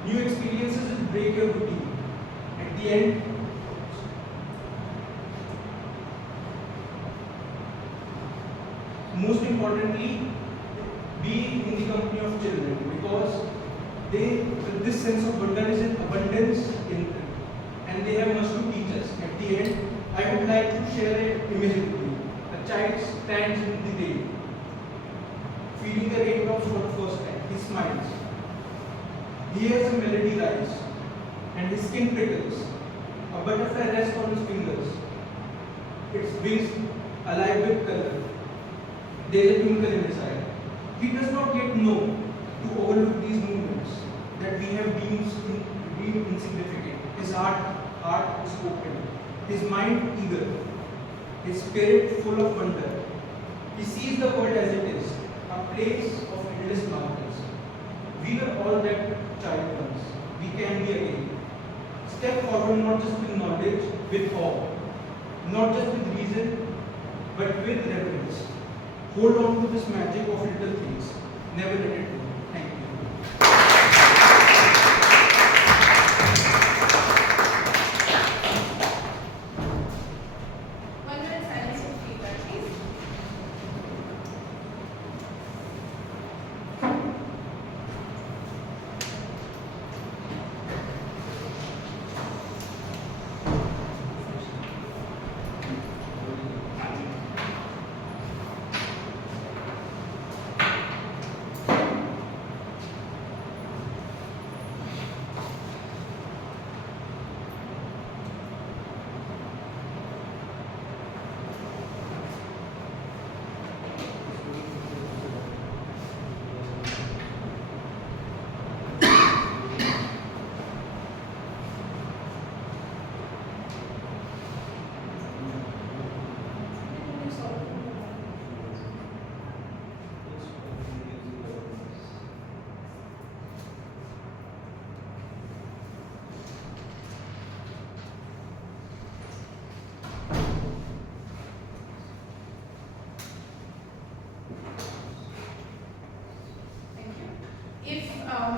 New experiences will break your routine. At the end, most importantly, be in the company of children because this sense of wonder is in abundance in them and they have much to teach us. At the end, I would like to share an image with you. A child stands in the rain, feeling the raindrops for the first time. He smiles. He hears a melody rise and his skin prickles. A butterfly rests on his fingers, its wings alive with color. There is a twinkle in his eye. He does not yet know to overlook these movements that we have deemed insignificant. His heart is open, his mind eager, his spirit full of wonder. He sees the world as it is, a place of endless marvels. We were all that child once. We can be again. Step forward not just with knowledge, with awe, not just with reason, but with reverence. Hold on to this magic of little things. Never let it go. Thank you. One minute silence for feedback, please.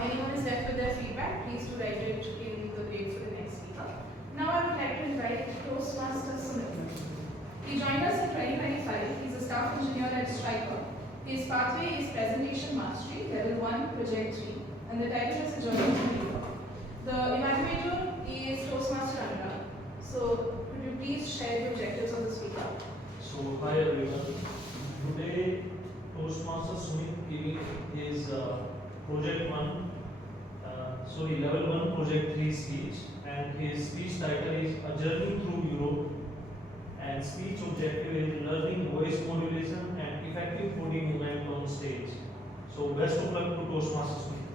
Anyone is left with their feedback, please do write it in the grade for the next speaker. Now I would like to invite Toastmaster Sumit. He joined us in 2025. He's a staff engineer at Striker. His pathway is Presentation Mastery, Level 1, Project 3, and the title is A Journey to Europe. The evaluator is Toastmaster Anurag. So could you please share the objectives of the speaker? So, hi everyone. Today, Toastmaster Sumit giving his Project 1, Level 1 Project 3 speech, and his speech title is A Journey Through Europe, and speech objective is learning voice modulation and effective body movement on stage. So, best of luck to Toastmaster Sumit.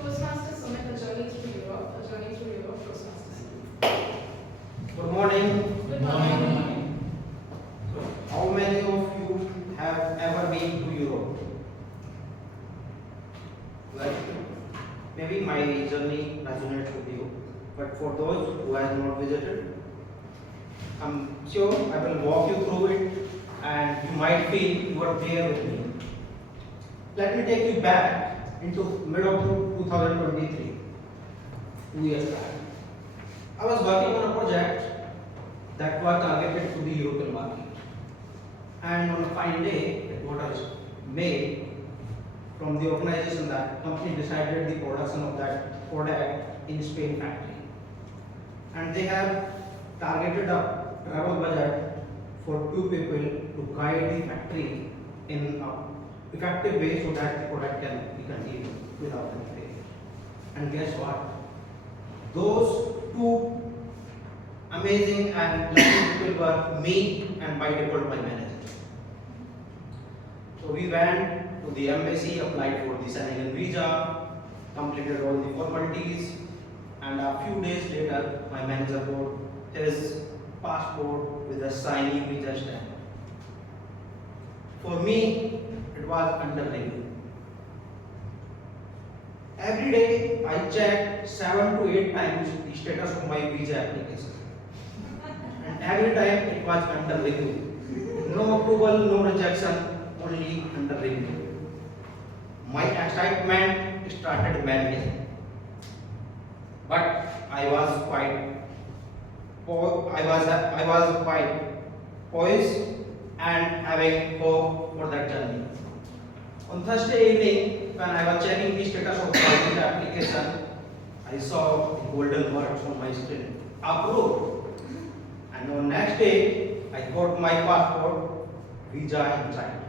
Toastmaster Sumit, A Journey Through Europe, Toastmaster Sumit. Good morning. Good morning. How many of you have ever been to Europe? Well, maybe my journey resonates with you, but for those who have not visited, I'm sure I will walk you through it and you might feel you are there with me. let me take you back into mid of 2023, 2 years back. I was working on a project that was targeted to the European market. And on a fine day, it was made from the organization that company decided the production of that product in Spain factory. And they have targeted a travel budget for 2 people to guide the factory in a effective way so that the product can be continued without any failure. And guess what? Those 2 amazing and lucky people were me and by default my manager. So we went to the embassy, applied for the Senegal visa, completed all the formalities, and a few days later my manager brought his passport with a shiny visa stamp. For me, it was under review. Every day I checked 7 to 8 times the status of my visa application. And every time it was under review. No approval, no rejection, only under review. My excitement started mounting. But I was quite poised and having hope for that journey. On Thursday evening, when I was checking the status of my visa application, I saw the golden words on my screen, approved. And on next day, I got my passport, visa inside.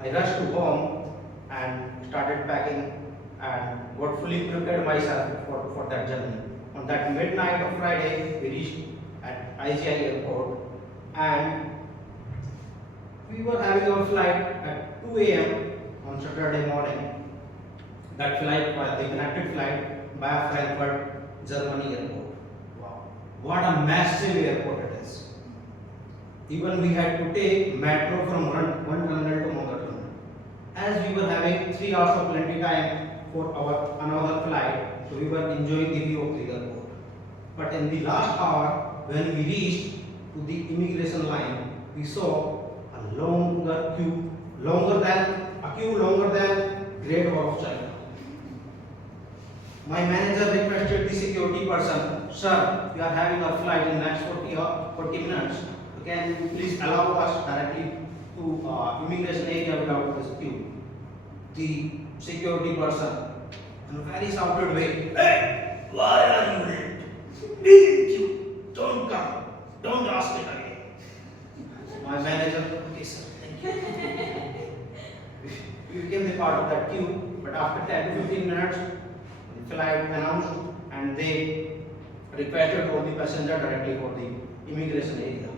I rushed to home and started packing and got fully prepared myself for that journey. On that midnight of Friday, we reached at IGI airport and we were having our flight at 2 a.m. on Saturday morning. That flight was the connected flight via Frankfurt, Germany airport. Wow, what a massive airport it is. Even we had to take metro from one tunnel to another tunnel. As we were having 3 hours of plenty time for our another flight, so we were enjoying the view of the airport. But in the last hour, when we reached to the immigration line, we saw a longer queue longer than Great Wall of China. My manager requested the security person, sir, we are having a flight in next 40 minutes. Can you please allow us directly to immigration area without this queue? The security person, in a very shouted way, hey, why are you late? Be in queue. Don't come. Don't ask it again. My manager, okay sir, thank you. We became the part of that queue, but after 10 to 15 minutes, the flight announced and they requested all the passenger directly for the immigration area.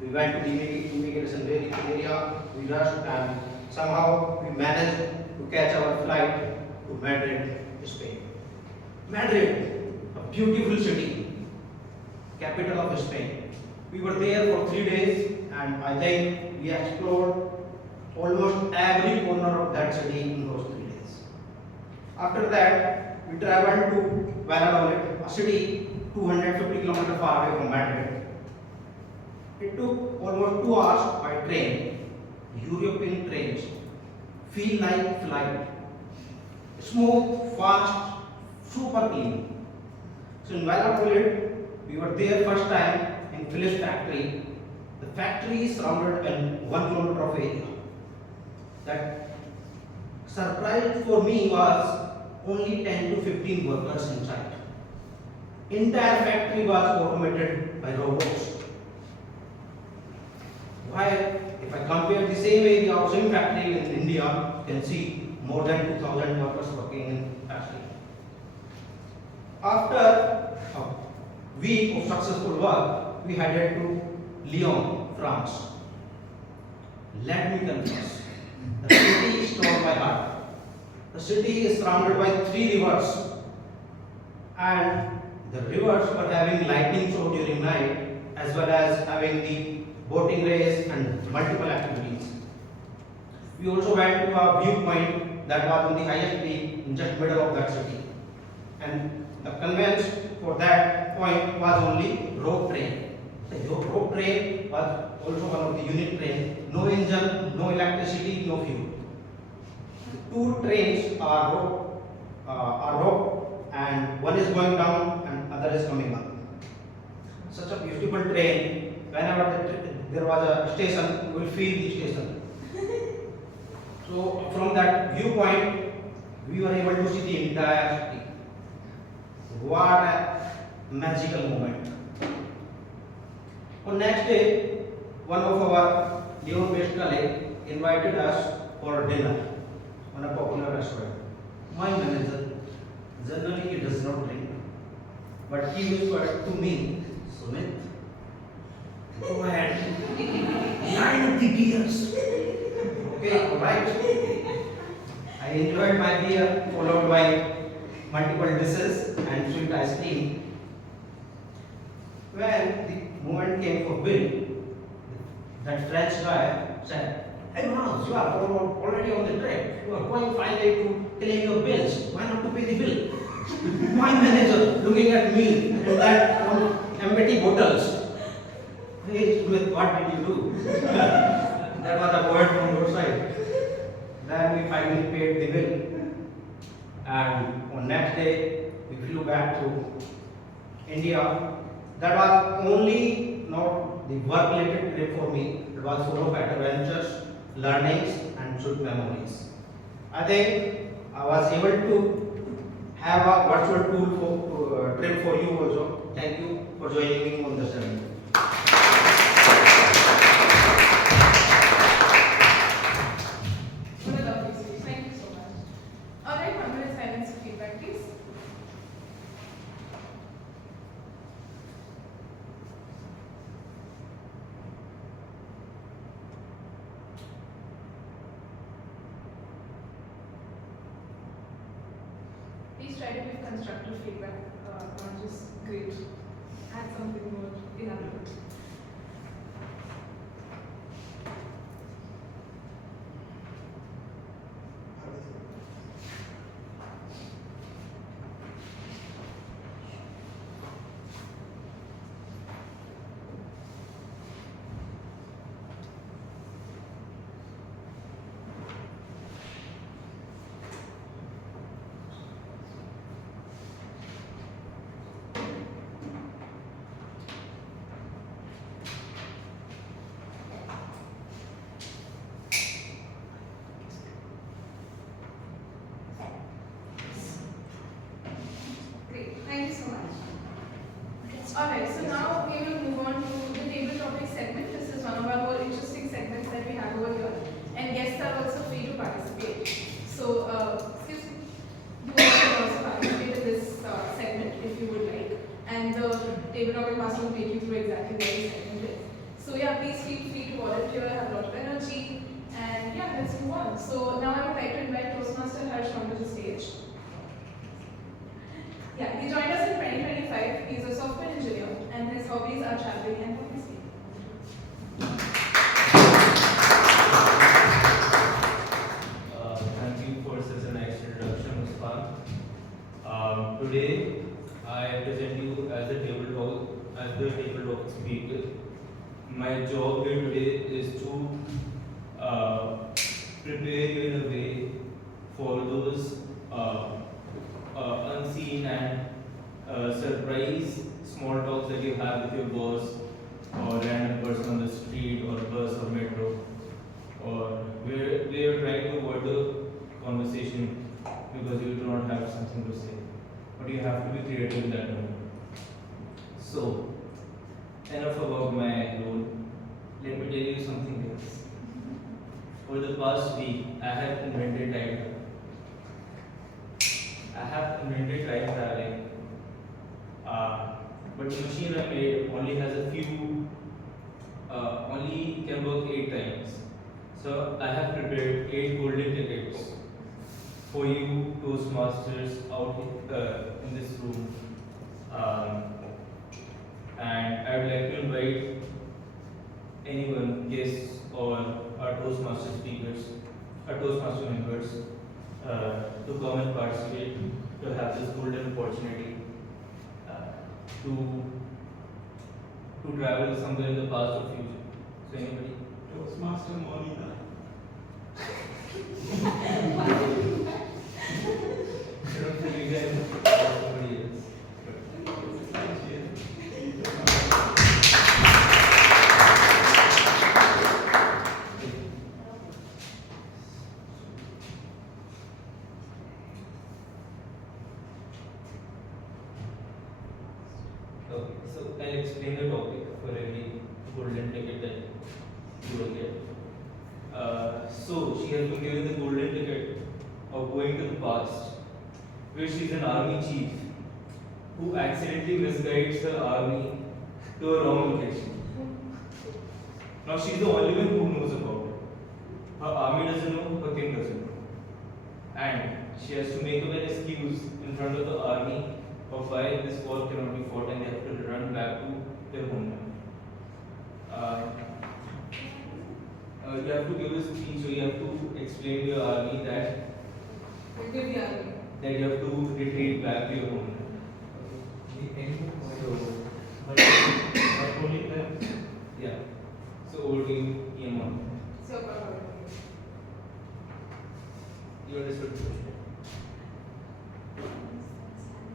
We went to the immigration area, we rushed and somehow we managed to catch our flight to Madrid, Spain. Madrid, a beautiful city, capital of Spain. We were there for 3 days and I think we explored almost every corner of that city in those 3 days. After that, we traveled to Valladolid, a city 250 kilometers far away from Madrid. It took almost 2 hours by train. European trains feel like flight. Smooth, fast, super clean. So in Valladolid, we were there first time in Philips factory. The factory is surrounded in 1 kilometer of area. That surprise for me was only 10 to 15 workers inside. Entire factory was automated by robots. While if I compare the same area of same factory in India, you can see more than 2,000 workers working in factory. After a week of successful work, we headed to Lyon, France. Let me confess, the city is torn by heart. The city is surrounded by 3 rivers, and the rivers were having lighting show during night, as well as having the boating race and multiple activities. We also went to a viewpoint that was on the highest peak in just middle of that city. And the conveyance for that point was only rope train. The rope train was also one of the unit train. No engine, no electricity, no fuel. two trains are roped and one is going down and other is coming up. Such a beautiful train. Whenever there was a station, you will feel the station. So from that viewpoint, we were able to see the entire city. What a magical moment. On next day, one of our Lyon-based colleagues invited us for dinner on a popular restaurant. My manager, generally he does not drink, but he whispered to me, Sumit, go ahead, 9 of the beers. Okay, alright. I enjoyed my beer, followed by multiple dishes and sweet ice cream. When the moment came for bill, that French guy said, "Hey Manoj, you are already on the trip. You are going finally to claim your bills. Why not to pay the bill?" My manager looking at me and that empty bottles. Hey Sumit, what did you do? That was a word from your side. Then we finally paid the bill. And on next day, we flew back to India. That was only not the work-related trip for me. It was full of adventures, learnings, and sweet memories. I think I was able to have a virtual tool for trip for you also. Thank you for joining me on this journey. What a lovely speech. Thank you so much. Alright, 1 minute silence for feedback, please. Please try to give constructive feedback, not just great. Add something more elaborate. Great, thank you so much. Alright, so now we will move on to the table topic segment. This is one of our more interesting segments that we have over here. And guests are also free to participate. So, excuse me, you all can also participate in this segment if you would like. And the table topic master will take you through exactly what the segment is. So yeah, please feel free to volunteer, have a lot of energy. And yeah, let's move on. So now I would like to invite Toastmaster Harshled onto the stage. Yeah, he joined us in 2025. He's a software engineer and his hobbies are traveling and publicity. Thank you for such a nice introduction, Muskan. Today, I present you as the table talk speaker. My job here today is to prepare you in a way for those unseen and surprise small talks that you have with your boss or random person on the street or bus or metro, or where you're trying to avoid the conversation because you do not have something to say, but you have to be creative in that moment. So, enough about my role. Let me tell you something else. For the past week, I have invented time traveling. But the machine I made only has a few, only can work 8 times. So I have prepared 8 golden tickets for you Toastmasters out in this room. And I would like to invite anyone, guests or our Toastmaster speakers, our Toastmaster members to come and participate, to have this golden opportunity to travel somewhere in the past or future. So anybody? Toastmaster Molina. explain the topic for every golden ticket that you will get. So she has been given the golden ticket of going to the past, where she is an army chief who accidentally misguides her army to a wrong location. Now she is the only one who knows about it. Her army doesn't know, her king doesn't know. And she has to make up an excuse in front of the army of why this war cannot be fought and they have to run back to their homeland. You have to give a speech or you have to explain to your army that you have to retreat back to your homeland. But only Yeah. So over to you, TM. You understood the question? It's fine.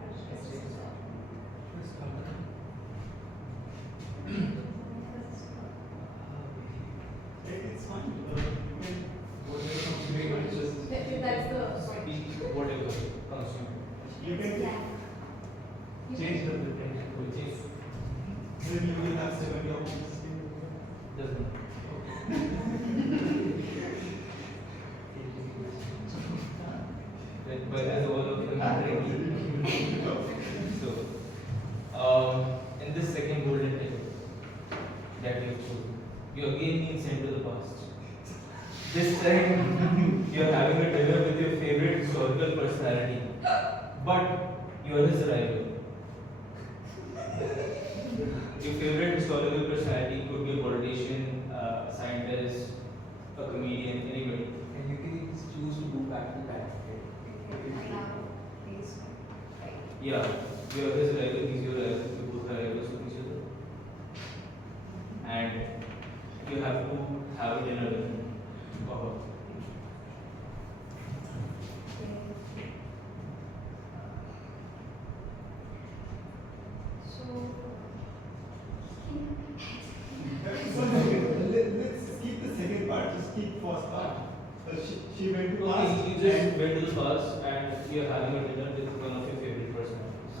That's the point. Speak whatever comes to you. You can change the presentation. Maybe you will have 70 options. Doesn't. But as all of them are ready. So, in this second golden ticket that you have chosen, you again being sent to the past. This time, you are having a dinner with your favorite historical personality, but you are his rival. Your favorite historical personality could be a politician, a scientist, a comedian, anybody. And you can choose to go back to back. Yeah, you are his rival, he's your rival, you both are rivals with each other. And you have to have a dinner with him. Let's keep the second part, just keep first part. She went to past. You just went to the past and you are having a dinner with one of your favorite personalities.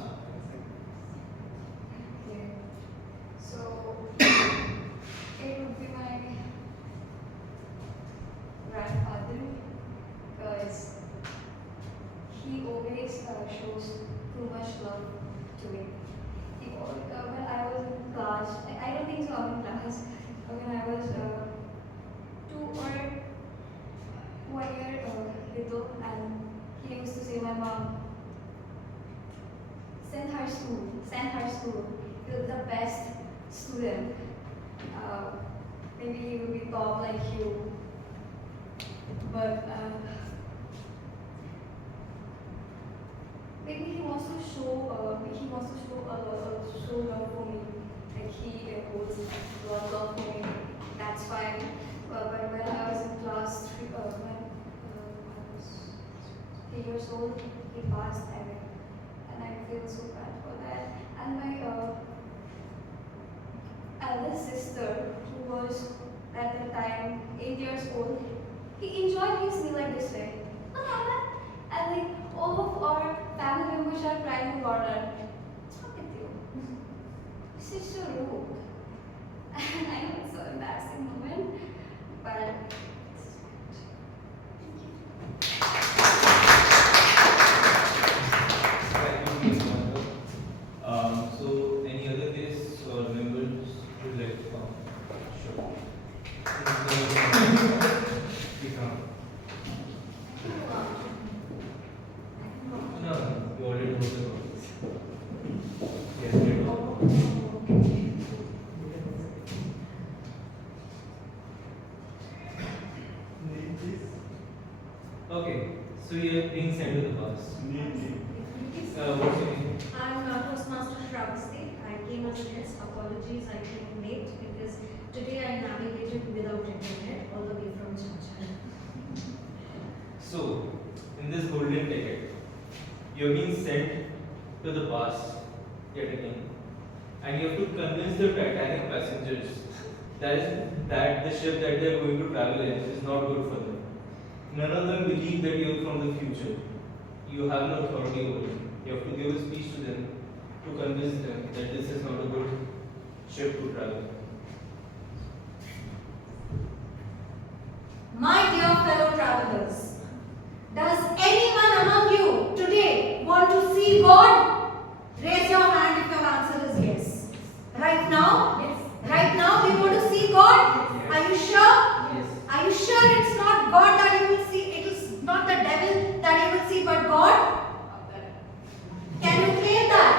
Okay. So it would be my grandfather because he always shows too much love to me. When I was in class, I don't think so I'm in class, when I was 2 or 1 year little, and he used to say, my mom, send her school, you're the best student. Maybe he will be top like you, but maybe he wants to show love for me, like he holds a lot of love for me. That's fine. But when I was in class 3, when I was 3 years old, he passed away, and I feel so bad for that. And my eldest sister, who was at the time 8 years old, he enjoyed his meal like this way. What happened? And like all of our family members are crying about it. What's wrong with you? This is so rude. And I know it's so embarrassing moment, but So, any other case or members would like to come? Sure. You come. No, you already know the topics. Yes, we know. Okay, so you are being sent to the bus. What's your name? I'm Toastmasters Travesty. I came as a guest. Apologies, I came late because today I navigated without internet all the way from Chachal. So, in this golden ticket, you're being sent to the past yet again, and you have to convince the Titanic passengers that the ship that they are going to travel in is not good for them. None of them believe that you are from the future. You have no authority over them. You have to give a speech to them to convince them that this is not a good ship to travel. My dear fellow travelers, does anyone among you today want to see God? Raise your hand if your answer is yes. Right now? Yes. Right now we want to see God? Yes. Are you sure? Yes. Are you sure it's not God that you will see? It is not the devil that you will see, but God? Can you claim that?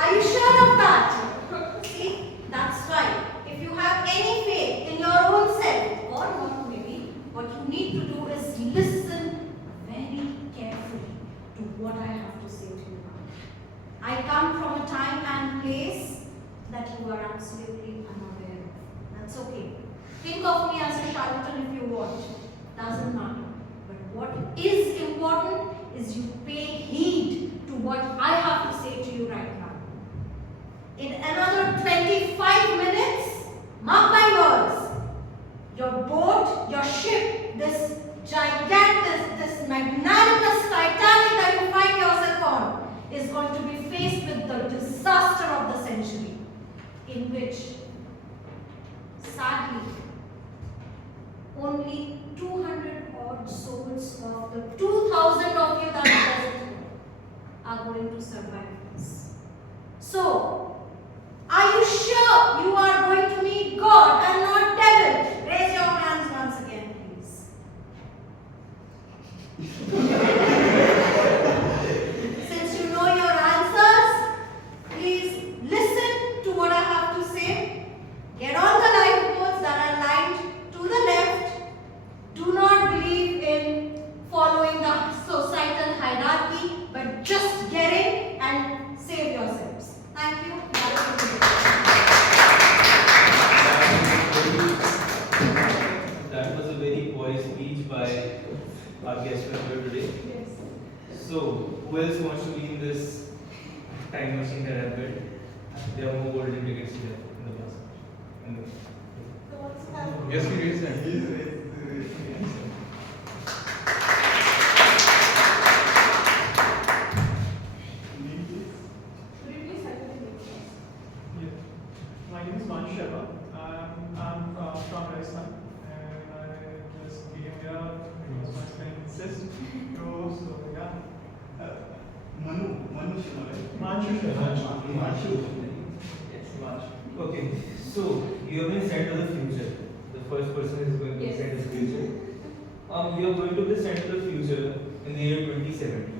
Are you sure of that? See, that's why. If you have any faith in your own self, or not maybe, what you need to do is listen very carefully to what I have to say to you now. I come from a time and place that you are absolutely unaware of. That's okay. Think of me as a charlatan if you want. Doesn't matter. But what is important is you pay heed to what I have to say to you right now. In another 25 minutes, mark my words, your boat, your ship, this gigantic, this magnanimous Titanic that you find yourself on is going to be faced with the disaster of the century, in which, sadly, only 200 odd souls of the 2,000 of you that are present are going to survive this. So, are you sure you are going to meet God and not devil? Raise your hands once again, please. Since you know your answers, please listen to what I have to say. Get on the lifeboats that are lined to the left. Do not believe in following the societal hierarchy, but just get in and save yourselves. Thank you. That was a very poised speech by our guest speaker today. Yes. So, who else wants to be in this time machine that I've built? There are more golden tickets here in the bus. Yes, we raised that. My name is Manshava. I'm from Rajasthan, and I just came here because my friend insists. So yeah. Manu Manshu. Yes, okay, so you have been sent to the future. The first person is going to be sent to the future. You are going to be sent to the future in the year 2070.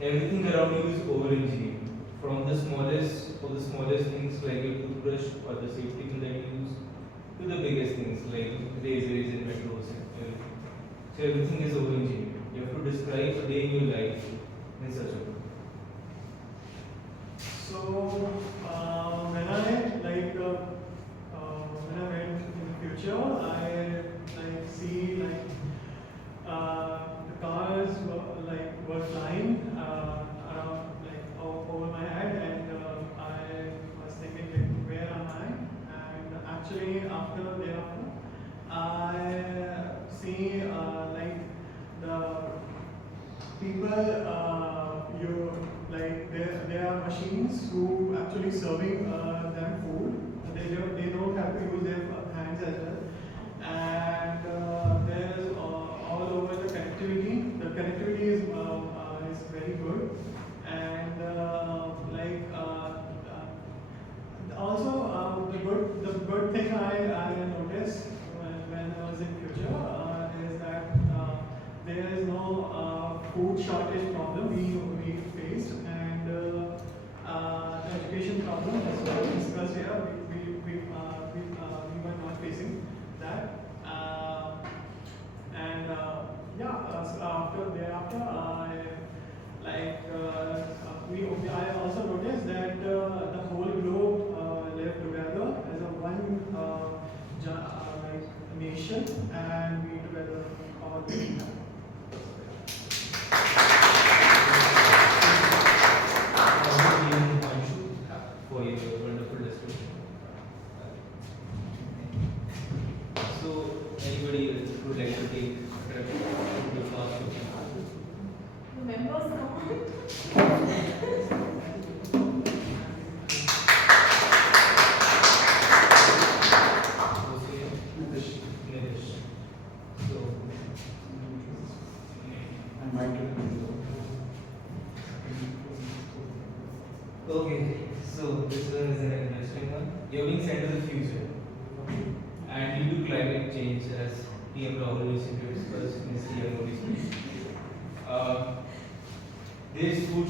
Everything around you is over-engineered. From the smallest things like your toothbrush or the safety pin that you use to the biggest things like razors and metros and everything. So everything is over-engineered. You have to describe a day in your life in such a way. So when I went in the future, I see the cars were flying around over my head, and I was thinking where am I? And actually thereafter I see the people there are machines who actually serving them food. They don't have to use their hands as well. And there's all over the connectivity. The connectivity is very good. And also the good thing I noticed when I was in future is that there is no food shortage problem we faced, and the education problem as well discussed here we were not facing that, and thereafter I also noticed that the whole globe lived together as a one nation, and we together all living happy. For your wonderful description. So, anybody else would like to take a trip to the class? Members come. Okay, so this one is an interesting one. You're being sent to the future. And due to climate change, as TM always discussed in his TMOD, there's food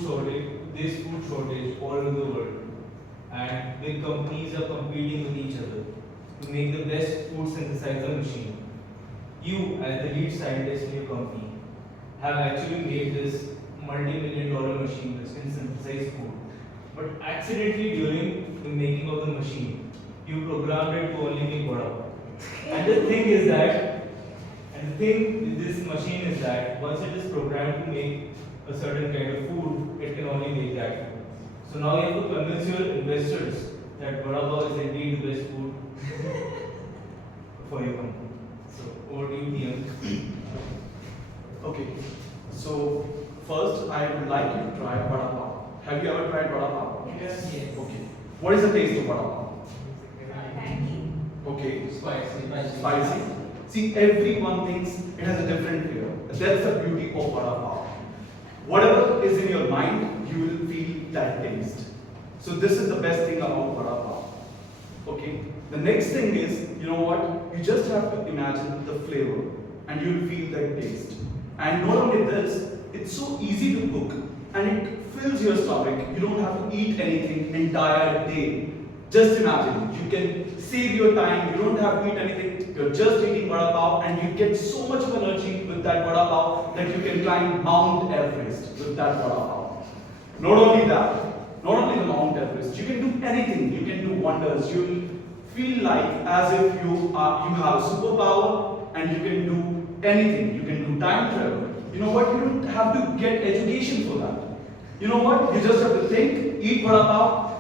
shortage all over the world, and big companies are competing with each other to make the best food synthesizer machine. You, as the lead scientist in your company, have actually made this multi-million-dollar machine which can synthesize food. But accidentally during the making of the machine, you programmed it to only make vada pav. And the thing with this machine is that once it is programmed to make a certain kind of food, it can only make that food. So now you have to convince your investors that vada pav is indeed the best food for your company. So over to you, TM. Okay, so first I would like you to try vada pav. Have you ever tried vada pav? Yes. Okay. What is the taste of vada pav? Tangy. Okay. Spicy. Spicy. See, everyone thinks it has a different flavor. That's the beauty of vada pav. Whatever is in your mind, you will feel that taste. So this is the best thing about vada pav. Okay. The next thing is, you know what? You just have to imagine the flavor, and you'll feel that taste. And not only this, it's so easy to cook, and it fills your stomach. You don't have to eat anything entire day. Just imagine, you can save your time, you don't have to eat anything, you're just eating vada pav, and you get so much of energy with that vada pav that you can climb Mount Everest with that vada pav. Not only that, not only the Mount Everest, you can do anything, you can do wonders. You'll feel like as if you have a superpower and you can do anything. You can do time travel. You know what? You don't have to get education for that. You know what? You just have to think, eat vada pav,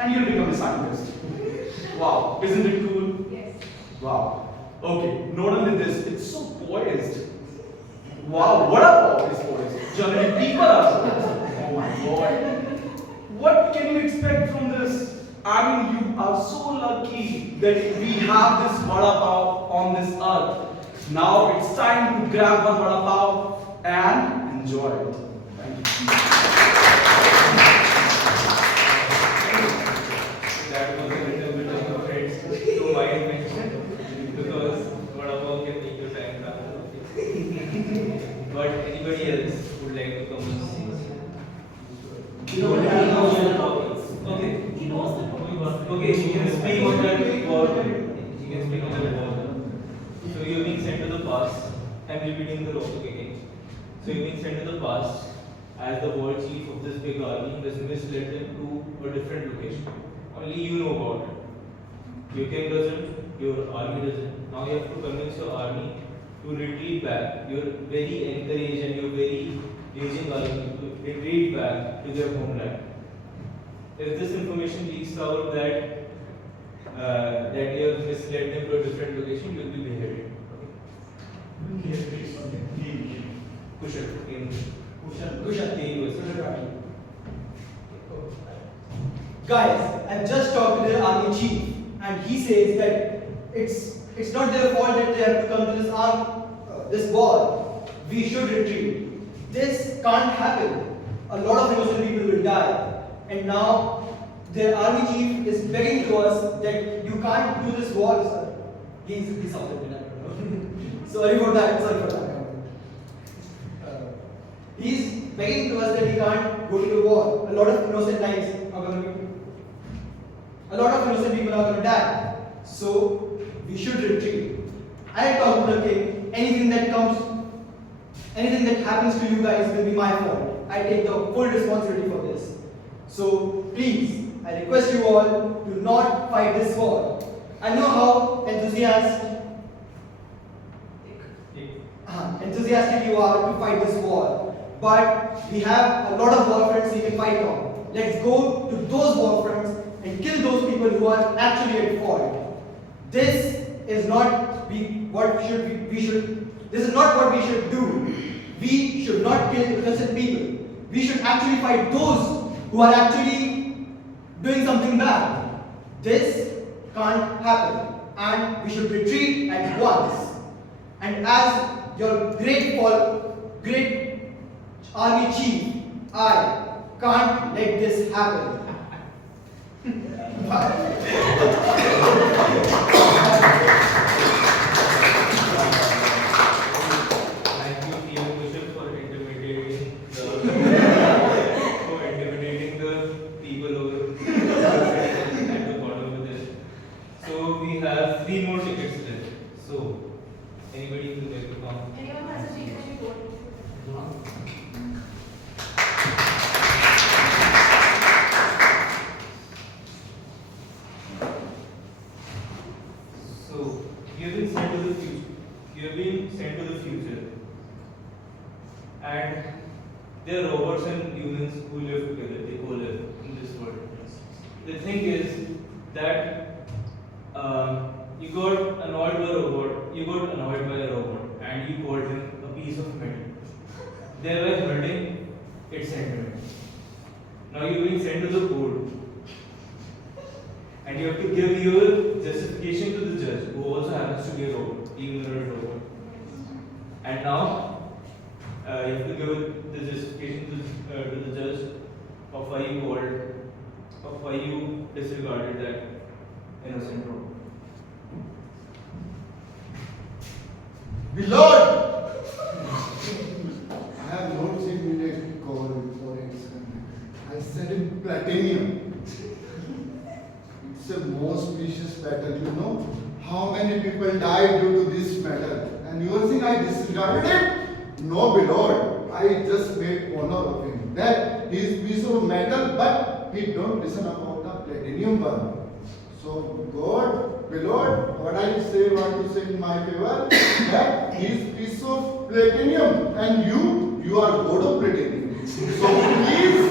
and you'll become a scientist. Wow, isn't it cool? Yes. Wow. Okay, not only this, it's so poised. Wow, vada pav is poised. Generally, people are poised. Oh my god. What can you expect from this? I mean, you are so lucky that we have this vada pav on this earth. Now it's time to grab one vada pav and enjoy it. Thank you. That was a little bit of a threat to my invention because vada pav can make your time travel. But anybody else would like to come and see? Okay. He knows the topic. Okay, you can speak on that word. You can speak on that word. So you're being sent to the past. I'm repeating the topic again. So you're being sent to the past as the war chief of this big army has misled them to a different location. Only you know about it. Your king doesn't, your army doesn't. Now you have to convince your army to retreat back. You're very encouraged and you're very aging army to retreat back to their homeland. If this information leaks out that you have misled them to a different location, you will be beheaded. Guys, I've just talked to the army chief, and he says that it's not their fault that they have to come to this war. We should retreat. This can't happen. A lot of innocent people will die. And now their army chief is begging to us that you can't do this war, sir. He's out of it. Sorry for that. He's begging to us that he can't go to the war. A lot of innocent lives are going to be. A lot of innocent people are going to die. So we should retreat. I talk to the king. Anything that happens to you guys will be my fault. I take the full responsibility for this. So please, I request you all to not fight this war. I know how enthusiastic you are to fight this war, but we have a lot of war fronts we can fight on. Let's go to those war fronts and kill those people who are actually at fault. This is not what we should do. We should not kill innocent people. We should actually fight those who are actually doing something bad. This can't happen, and we should retreat at once. And as your great army chief, I can't let this happen. Thank you, TM Muskan, for intimidating the people over at the bottom of this. So we have 3 more tickets left. So anybody who would like to come? Anyone has a ticket to vote? So you have been sent to the future. You have been sent to the future, and there are robots and humans who live together. They co-live in this world. The thing is that you got annoyed by a robot. You got annoyed by a robot, and you called him a piece of metal, thereby hurting its sentiments. Now you're being sent to the court, and you have to give your justification to the judge, who also happens to be a robot, even though a robot. And now you have to give the justification to the judge of why you disregarded that innocent robot. Beloved! I have not seen a call for example. I said in platinum. It's a most precious metal, you know. How many people died due to this metal? And you are saying I disregarded it? No, beloved. I just made honor of him. That he is piece of metal, but he don't listen about the platinum one. So God, beloved, what I want to say in my favor, that he is piece of platinum, and you are God of platinum. So please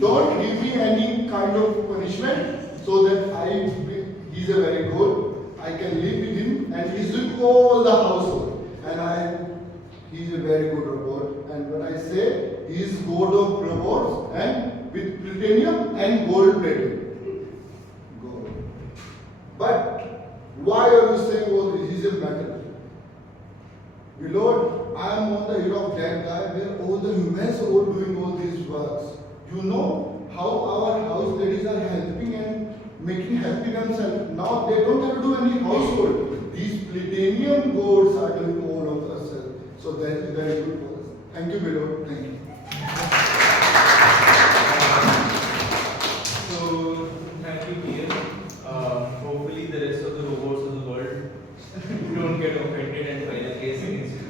don't give me any kind of punishment, so that he is a very good. I can live with him, and he is with all the household, and he is a very good robot. And when I say he is God of robots, and with platinum and gold plated. Gold. But why are you saying all this? He is a metal. Lord, I am on the era of that guy where all the humans are all doing all these works. You know how our house ladies are helping and making happy themselves. Now they don't have to do any household. These platinum gods are doing all of us. So that is very good for us. Thank you, beloved. Thank you. So thank you, Ian. Hopefully the rest of the robots of the world don't get offended and file a case against you.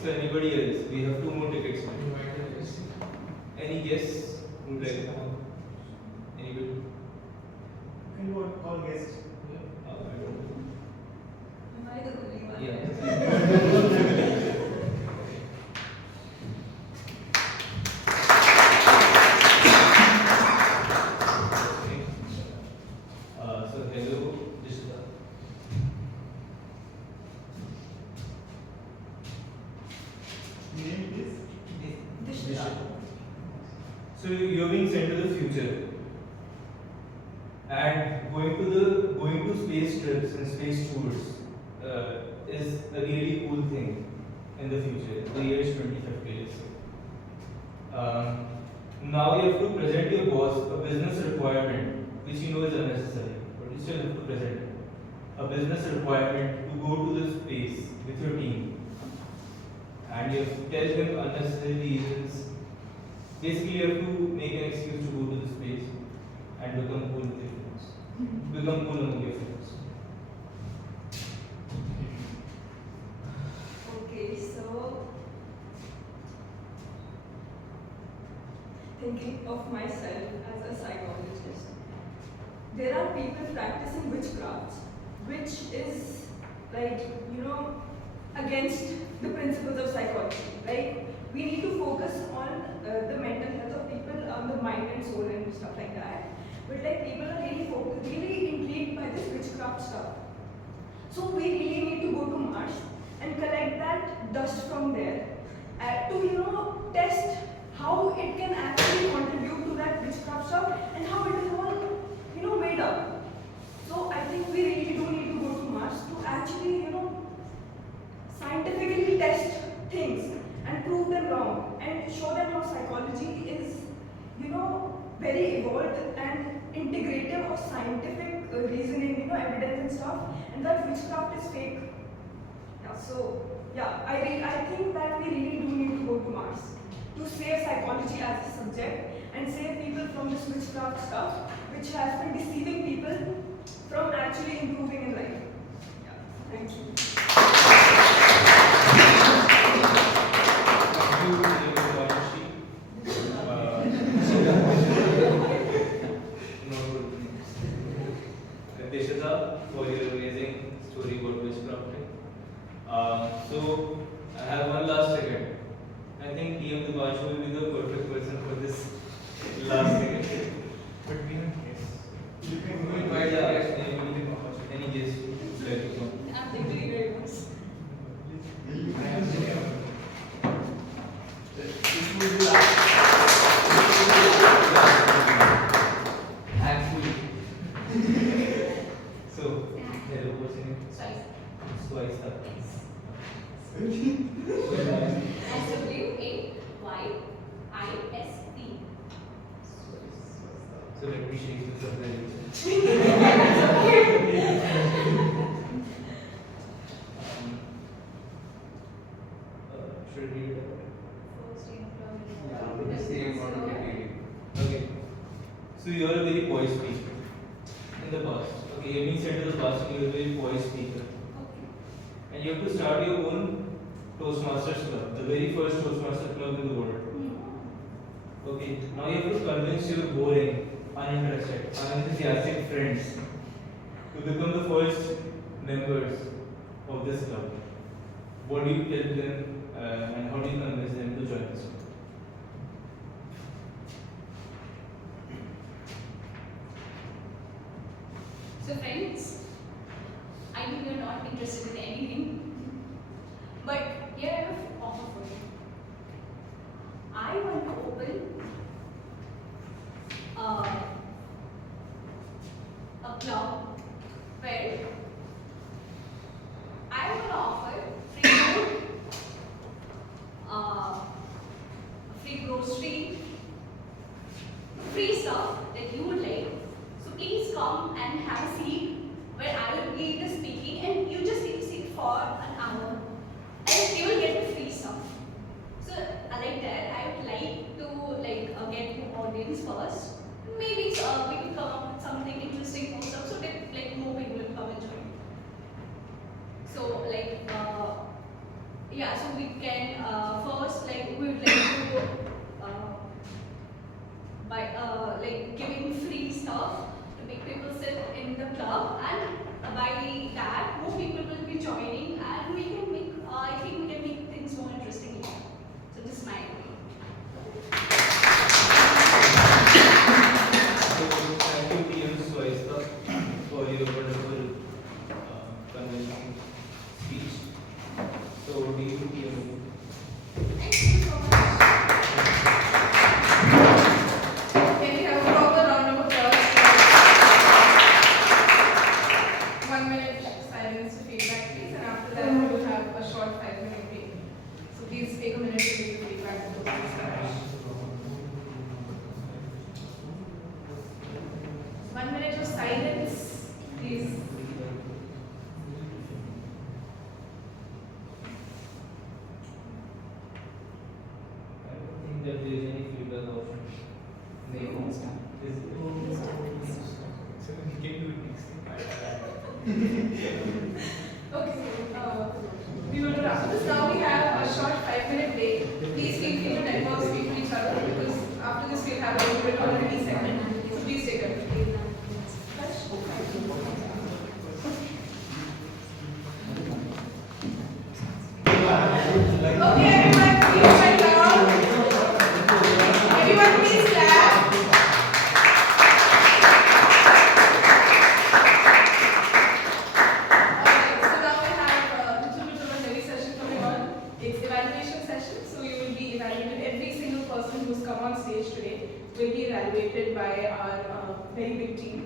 So anybody else? We have 2 more tickets. Any guess? Who would like to come? Anybody? Can you call guests? I don't know. Am I the only one? Yeah. So hello, Jishita. Name is Dishita. So you're being sent to the future, and going to space trips and space tours is a really cool thing in the future. The year is 2050. Let's say. Now you have to present your boss a business requirement which you know is unnecessary, but you still have to present it. A business requirement to go to the space with your team, and you have to tell him unnecessary reasons. Basically, you have to make an excuse to go to the space and become cool with your friends. Become cool among your friends. Okay, so thinking of myself as a psychologist, there are people practicing witchcraft, which is like, against the principles of psychology. Like, we need to focus on the mental health of people, on the mind and soul and stuff like that. But like, people are really intrigued by this witchcraft stuff. So we really need to go to Mars and collect that dust from there to test how it can actually contribute to that witchcraft stuff and how it is all made up. So I think we really do need to go to Mars to actually scientifically test things and prove them wrong and show them how psychology is very evolved and reasoning, evidence and stuff, and that witchcraft is fake. Yeah, so yeah, I think that we really do need to go to Mars to save psychology as a subject and save people from this witchcraft stuff, which has been deceiving people from actually improving in life. Yeah, thank you. For your amazing story about witchcrafting. So I have one last second. I think TM Muskan will be the perfect person for this last second. But we have guests. You can invite the guest name. Any guest would like to come. I'm thinking very much. Actually. So, hello, what's your name? Swaista. SWAYIST. So let me shake this up there. Should we read it? Okay. So you are a very poised speaker in the past. Okay, you have been said in the past you are a very poised speaker. And you have to start your own Toastmasters club, the very first Toastmasters club in the world. Okay, now you have to convince your boring, uninterested, unenthusiastic friends to become the first members of this club. What do you tell them and how do you convince them to join this club? So friends, I know you're not interested in anything, but here I have an offer for you. I want to open a club where I will offer free food, free grocery, free stuff that you would like. So please come and have a seat where I will be the speaking, and you just need to sit for an hour and you will get the free stuff. So like that, I would like to get the audience first. Maybe we can come up with something interesting more stuff so that more people will come and join. So yeah, so we can first we would like to by giving free stuff to make people sit in the club, and by that more people will be joining, and we can make I think we can make things more interesting. So this is my idea. Thank you, TM Muskan, for your wonderful convincing speech. So, do you, TM? Thank you so much. Can we have a proper round of applause? 1 minute silence to feedback, please, and after that we will have a short 5-minute break. So please take a minute to give the feedback to the speakers. 1 minute of silence, please. I don't think that there is any feedback option. Okay, we will wrap this now. We have a short 5-minute break. Please feel free to network, speak to each other, because after this we'll have a little bit of a mini segment. So please take it. Okay, everyone, please sit down. Everyone, please clap. Alright, so now we have a little bit of a heavy session coming on. It's evaluation session, so you will be evaluated. Every single person who's come on stage today will be evaluated by our very big team.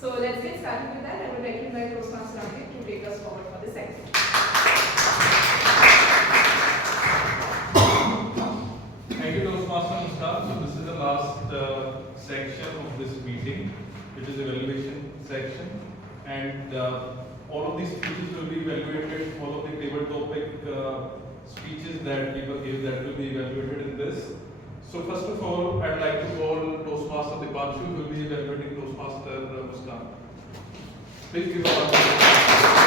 So let's get started with that. I would like to invite Toastmaster to take us forward for the segment. Thank you, Toastmaster Muskan. So this is the last section of this meeting, which is evaluation section. and all of these speeches will be evaluated. All of the table topic speeches that people give, that will be evaluated in this. So first of all, I'd like to call Toastmaster Dipanshu, who will be evaluating Toastmaster Muskan. Please give a round of applause.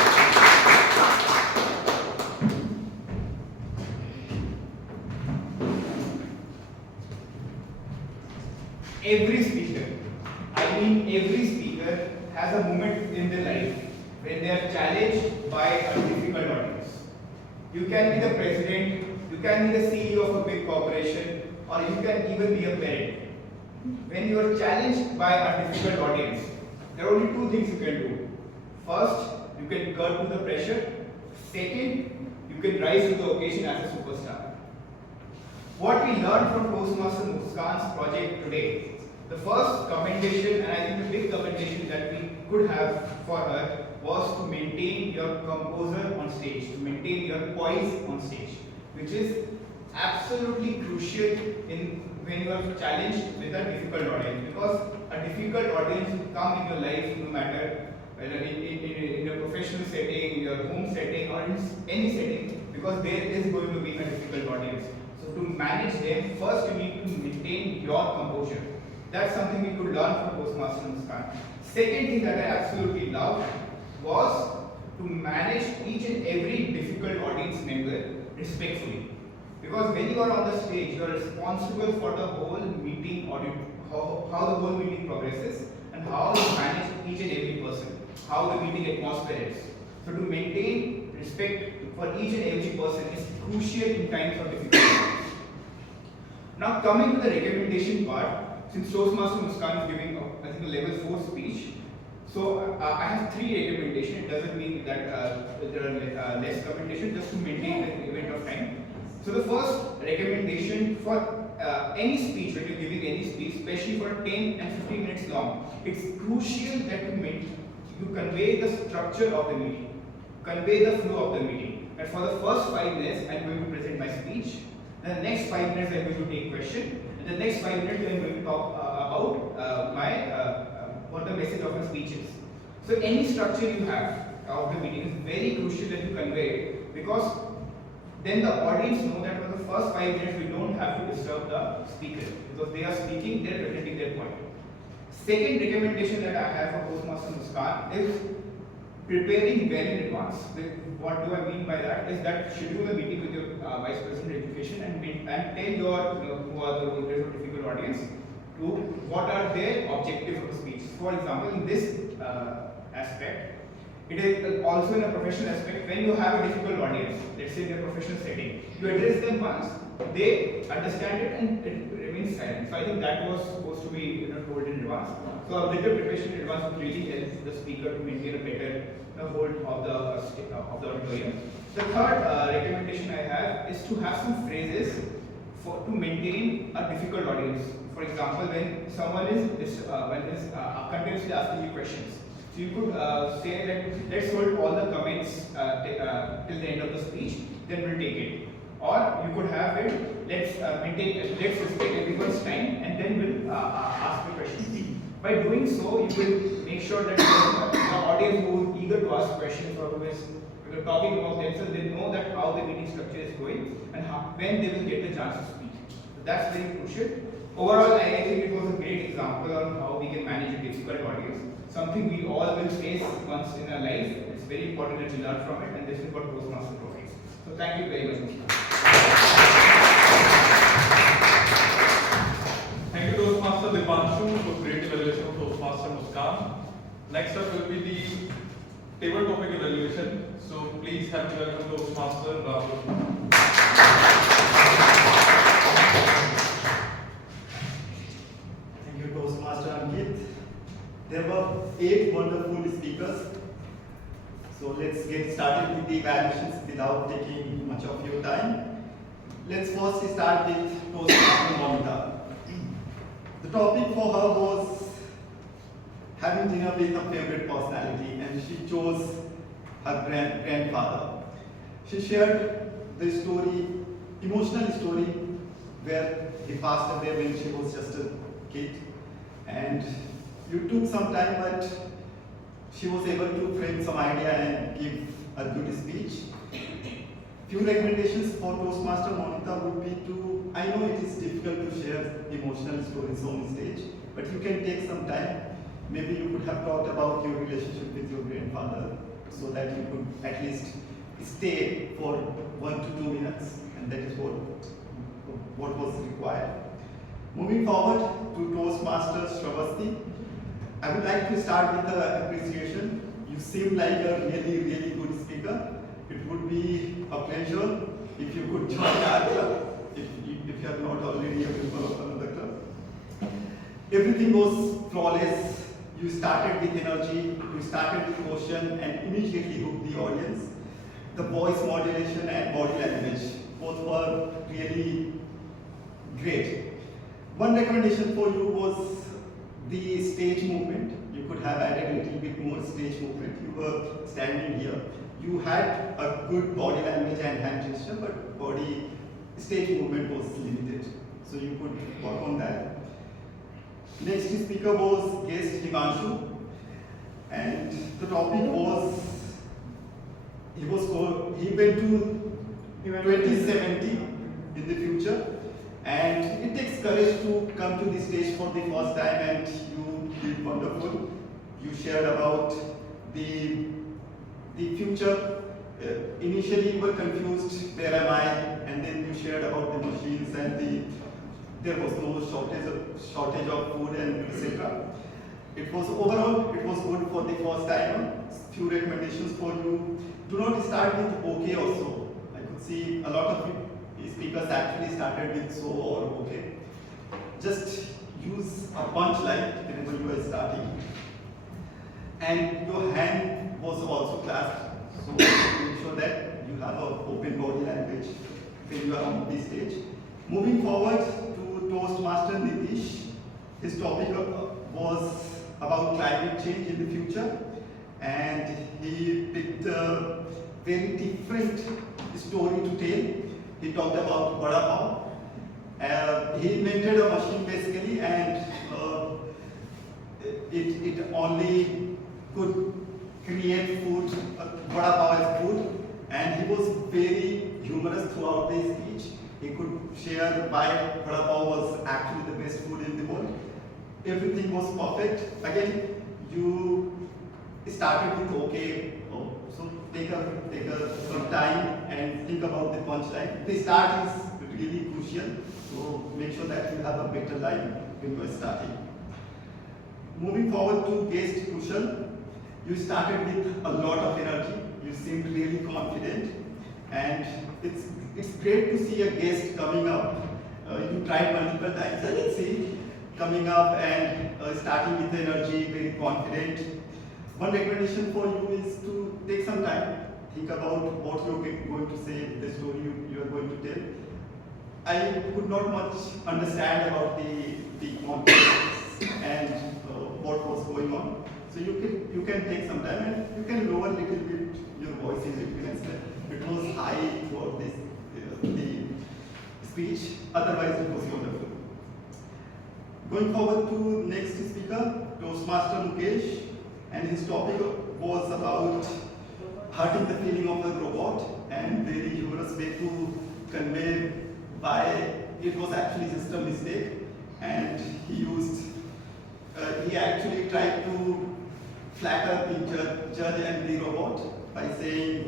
Every speaker, I mean every speaker, has a moment in their life when they are challenged by a difficult audience. You can be the president, you can be the CEO of a big corporation, or you can even be a parent. When you are challenged by a difficult audience, there are only two things you can do. First, you can curb to the pressure. Second, you can rise to the occasion as a superstar. What we learned from Toastmaster Muskan's project today, the first commendation, and I think the big commendation that we could have for her, was to maintain your composure on stage, to maintain your poise on stage, which is absolutely crucial in when you are challenged with a difficult audience, because a difficult audience will come in your life no matter whether in a professional setting, your home setting, or in any setting, because there is going to be a difficult audience. So to manage them, first you need to maintain your composure. That's something we could learn from Toastmaster Muskan. Second thing that I absolutely loved was to manage each and every difficult audience member respectfully. Because when you are on the stage, you are responsible for the whole meeting, or how the whole meeting progresses, and how you manage each and every person, how the meeting atmosphere is. So to maintain respect for each and every person is crucial in times of difficulty. Now coming to the recommendation part, since Toastmaster Muskan is giving I think a level 4 speech, so I have 3 recommendations. It doesn't mean that there are less recommendations, just to maintain the event of time. So the first recommendation for any speech, when you're giving any speech, especially for 10 and 15 minutes long, it's crucial that you convey the structure of the meeting, convey the flow of the meeting. And for the first 5 minutes, I'm going to present my speech. Then the next 5 minutes, I'm going to take question. And the next 5 minutes, I'm going to talk about what the message of my speech is. So any structure you have of the meeting is very crucial that you convey it, because then the audience know that for the first 5 minutes we don't have to disturb the speaker, because they are speaking, they are presenting their point. Second recommendation that I have for Toastmaster Muskan is preparing well in advance. What do I mean by that? Is that schedule a meeting with your Vice President of Education and tell your who are the role players of difficult audience to what are their objectives of the speech. For example, in this aspect, it is also in a professional aspect. When you have a difficult audience, let's say in a professional setting, you address them once, they understand it and it remains silent. So I think that was supposed to be told in advance. So a little preparation in advance would really help the speaker to maintain a better hold of the auditorium. The third recommendation I have is to have some phrases to maintain a difficult audience. For example, when someone is continuously asking you questions, so you could say that let's hold all the comments till the end of the speech, then we'll take it. Or you could have it, let's respect everyone's time, and then we'll ask the questions. By doing so, you will make sure that the audience who is eager to ask questions or who is talking about themselves, they know that how the meeting structure is going and when they will get the chance to speak. So that's very crucial. Overall, I think it was a great example on how we can manage a difficult audience. Something we all will face once in our life. It's very important that we learn from it, and this is what Toastmaster provides. So thank you very much. Thank you, Toastmaster Dipanshu, for great evaluation of Toastmaster Muskan. Next up will be the table topic evaluation. So please have me welcome Toastmaster Rahul. Thank you, Toastmaster Ankit. There were 8 wonderful speakers. So let's get started with the evaluations without taking much of your time. Let's first start with Toastmaster Monica. The topic for her was having dinner with her favorite personality, and she chose her grandfather. She shared the story, emotional story, where he passed away when she was just a kid. And you took some time, but she was able to frame some idea and give a good speech. Few recommendations for Toastmaster Monica would be to, I know it is difficult to share emotional stories on stage, but you can take some time. Maybe you could have talked about your relationship with your grandfather so that you could at least stay for 1 to 2 minutes, and that is what was required. Moving forward to Toastmasters Shravasti, I would like to start with the appreciation. You seem like a really, really good speaker. It would be a pleasure if you could join our club, if you are not already a member of another club. Everything was flawless. You started with energy, you started with question and immediately hooked the audience. The voice modulation and body language, both were really great. One recommendation for you was the stage movement. You could have added a little bit more stage movement. You were standing here. You had a good body language and hand gesture, but stage movement was limited. So you could work on that. Next speaker was guest Himanshu, and the topic was, he went to 2070 in the future, and it takes courage to come to the stage for the first time, and you did wonderful. You shared about the future. Initially you were confused, where am I? And then you shared about the machines and there was no shortage of food and etc. It was overall, it was good for the first time. Few recommendations for you. Do not start with okay or so. I could see a lot of speakers actually started with so or okay. Just use a punchline whenever you are starting. And your hand was also clasped, so make sure that you have an open body language when you are on the stage. Moving forward to Toastmaster Nitish, his topic was about climate change in the future, and he picked a very different story to tell. He talked about vada pav. He invented a machine basically, and it only could create food, vada pav as food, and he was very humorous throughout the speech. He could share why vada pav was actually the best food in the world. Everything was perfect. Again, you started with okay, so take some time and think about the punchline. The start is really crucial, so make sure that you have a better line when you are starting. Moving forward to guest Kushal, you started with a lot of energy. You seemed really confident, and it's great to see a guest coming up. You tried multiple times, I can see, coming up and starting with energy, very confident. One recommendation for you is to take some time, think about what you're going to say, the story you are going to tell. I could not much understand about the context and what was going on. So you can take some time and you can lower a little bit your voice in between. It was high throughout this the speech. Otherwise, it was wonderful. Going forward to next speaker, Toastmaster Mukesh, and his topic was about hurting the feeling of the robot, and very humorous way to convey why it was actually just a mistake, and he actually tried to flatter the judge and the robot by saying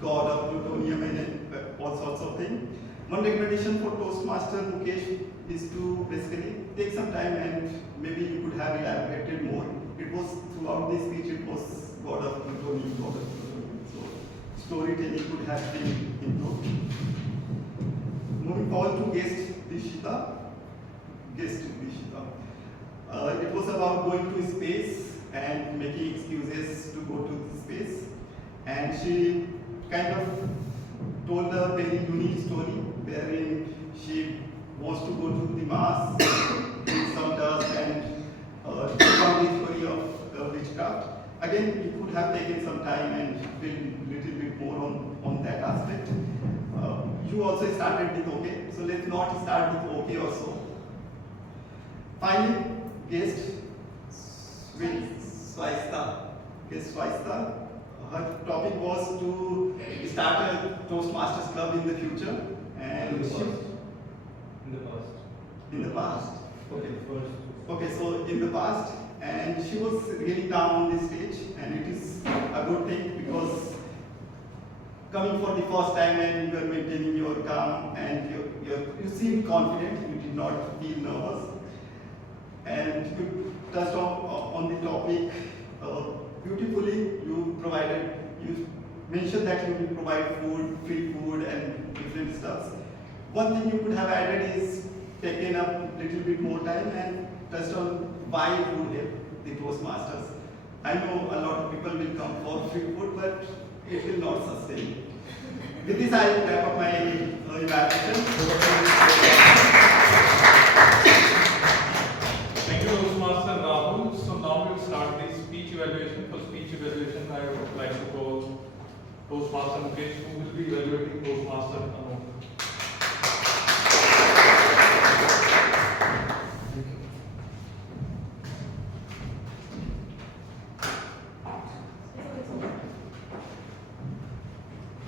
god of plutonium and all sorts of things. One recommendation for Toastmaster Mukesh is to basically take some time and maybe you could have elaborated more. It was throughout the speech, it was god of plutonium, god of plutonium. So storytelling could have been improved. Moving forward to guest Dishita. It was about going to space and making excuses to go to space. And she kind of told a very unique story wherein she wants to go to the Mars, with some dust and from the theory of witchcraft. Again, you could have taken some time and build a little bit more on that aspect. You also started with okay, so let's not start with okay or so. Finally, guest Swaista. guest vice star. Her topic was to start a Toastmasters club in the future, and In the she, past. In the past. in the past. Okay. First. Okay, so in the past, and she was really down on the stage, and it is a good thing because coming for the first time and you are maintaining your calm and you seemed confident, you did not feel nervous, and you touched on the topic beautifully. You mentioned that you will provide food, free food and different stuff. One thing you could have added is taken up a little bit more time and touched on why you would help the Toastmasters. I know a lot of people will come for free food, but it will not sustain. With this, I wrap up my evaluation. Thank you, Toastmaster Rahul. So now we will start the speech evaluation. For speech evaluation, I would like to call Toastmaster Nitish, who will be evaluating Toastmaster Anurag.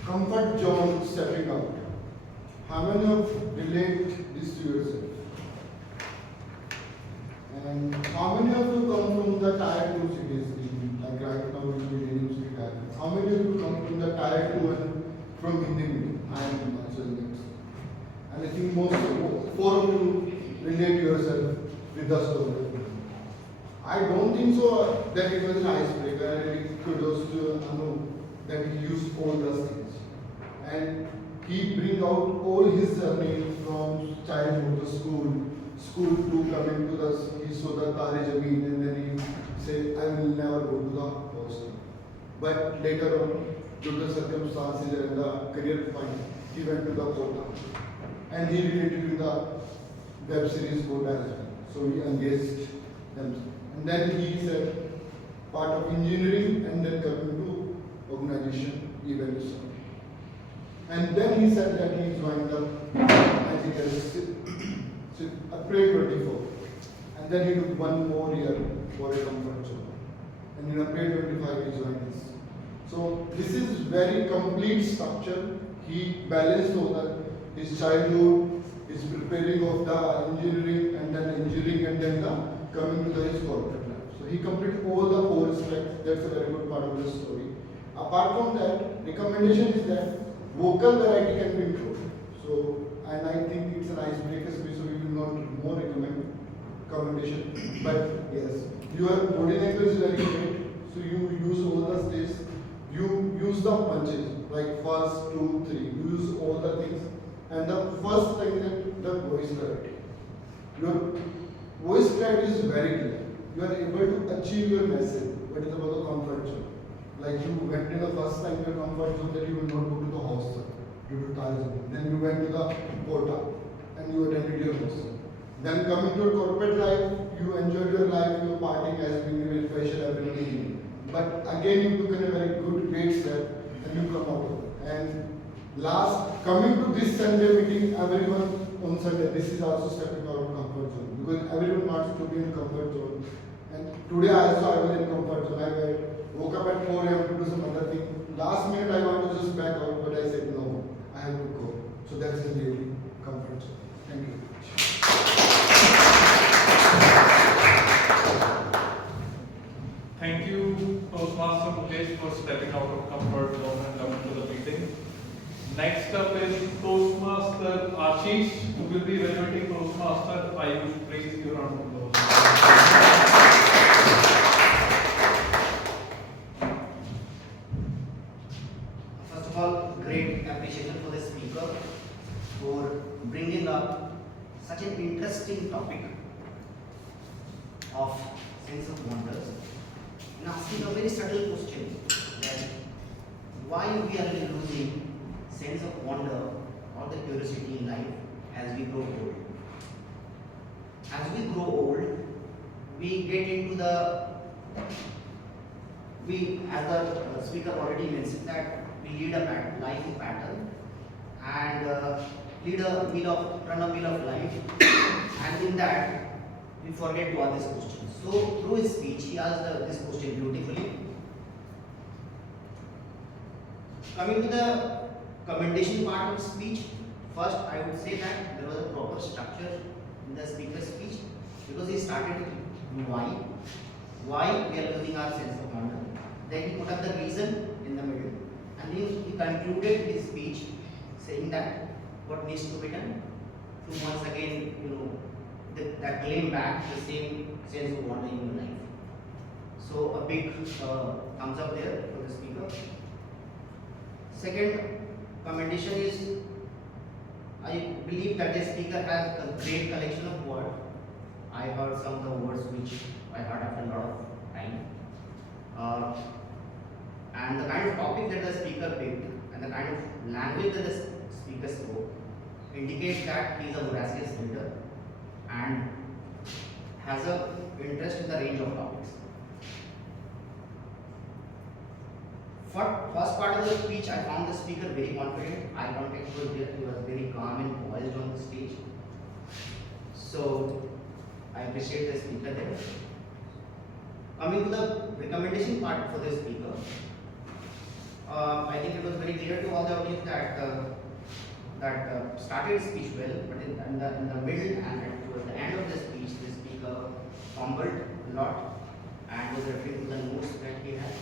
Comfort zone stepping out. How many of relate this to yourself? And how many of you come from the tier 2 cities? Like right now we will be reading city tier 2. How many of you come from the tier 2 and from Hindi medium? I am also next. And I think most of 4 of you relate yourself with the story. I don't think so that it was an icebreaker. I really kudos to Anu that he used all those things. And he bring out all his journey from childhood to school to coming to the, he saw the Tare Jameen and then he said, I will never go to the hostel. But later on, due to circumstances and the career point, he went to the Kota. And he related with the web series Kota as well. So he engaged them. And then he said, part of engineering and then coming to organization, Evaluator. And then he said that he joined the, I think April 24. And then he took 1 more year for a comfort zone. And in April 25 he joined this. So this is very complete structure. He balanced over his childhood, his preparing of the engineering and then the coming to his corporate life. So he completed all the 4 aspects. That's a very good part of the story. Apart from that, recommendation is that vocal variety can be improved. So, and I think it's an icebreaker, so we will not more recommendation. But yes, your body language is very great. So you use all the stages. You use the punches like 1, 2, 3. You use all the things. And the first thing is the voice clarity. Your voice clarity is very clear. You are able to achieve your message. What is about the comfort zone? Like you went in the first time your comfort zone that you will not go to the hostel due to tourism. Then you went to the Kota and you attended your hostel. Then coming to corporate life, you enjoyed your life, your partying has been very special every evening. But again you took a very good great step and you come out. And last, coming to this Sunday meeting, everyone on Sunday, this is also stepping out of comfort zone because everyone wants to be in comfort zone. And today also I was in comfort zone. I woke up at 4 a.m. to do some other thing. Last minute I want to just back out, but I said no, I have to go. So that's the daily comfort zone. Thank you. Thank you, Toastmaster Nitish, for stepping out of comfort zone and coming to the meeting. Next up is Toastmaster Ashish, who will be evaluating Toastmaster Ayush. Please, your round of applause. First of all, great appreciation for the speaker for bringing up such an interesting topic of sense of wonders and asking a very subtle question that why we are losing sense of wonder or the curiosity in life as we grow old. As we grow old, we get into the, as the speaker already mentioned, that we lead a life pattern and run a wheel of life, and in that we forget to ask this question. So through his speech, he asked this question beautifully. Coming to the commendation part of speech, first I would say that there was a proper structure in the speaker's speech because he started with why we are losing our sense of wonder. Then he put up the reason in the middle, and then he concluded his speech saying that what needs to be done to once again, that claim back the same sense of wonder in your life. So a big thumbs up there for the speaker. Second commendation is, I believe that the speaker has a great collection of words. I heard some of the words which I heard after a lot of time. And the kind of topic that the speaker picked and the kind of language that the speaker spoke indicates that he is a voracious reader and has an interest in the range of topics. For first part of the speech, I found the speaker very confident. Eye contact was there. He was very calm and poised on the stage. So I appreciate the speaker there. Coming to the recommendation part for the speaker, I think it was very clear to all the audience that started speech well, but in the middle and towards the end of the speech, the speaker fumbled a lot and was referring to the notes that he had.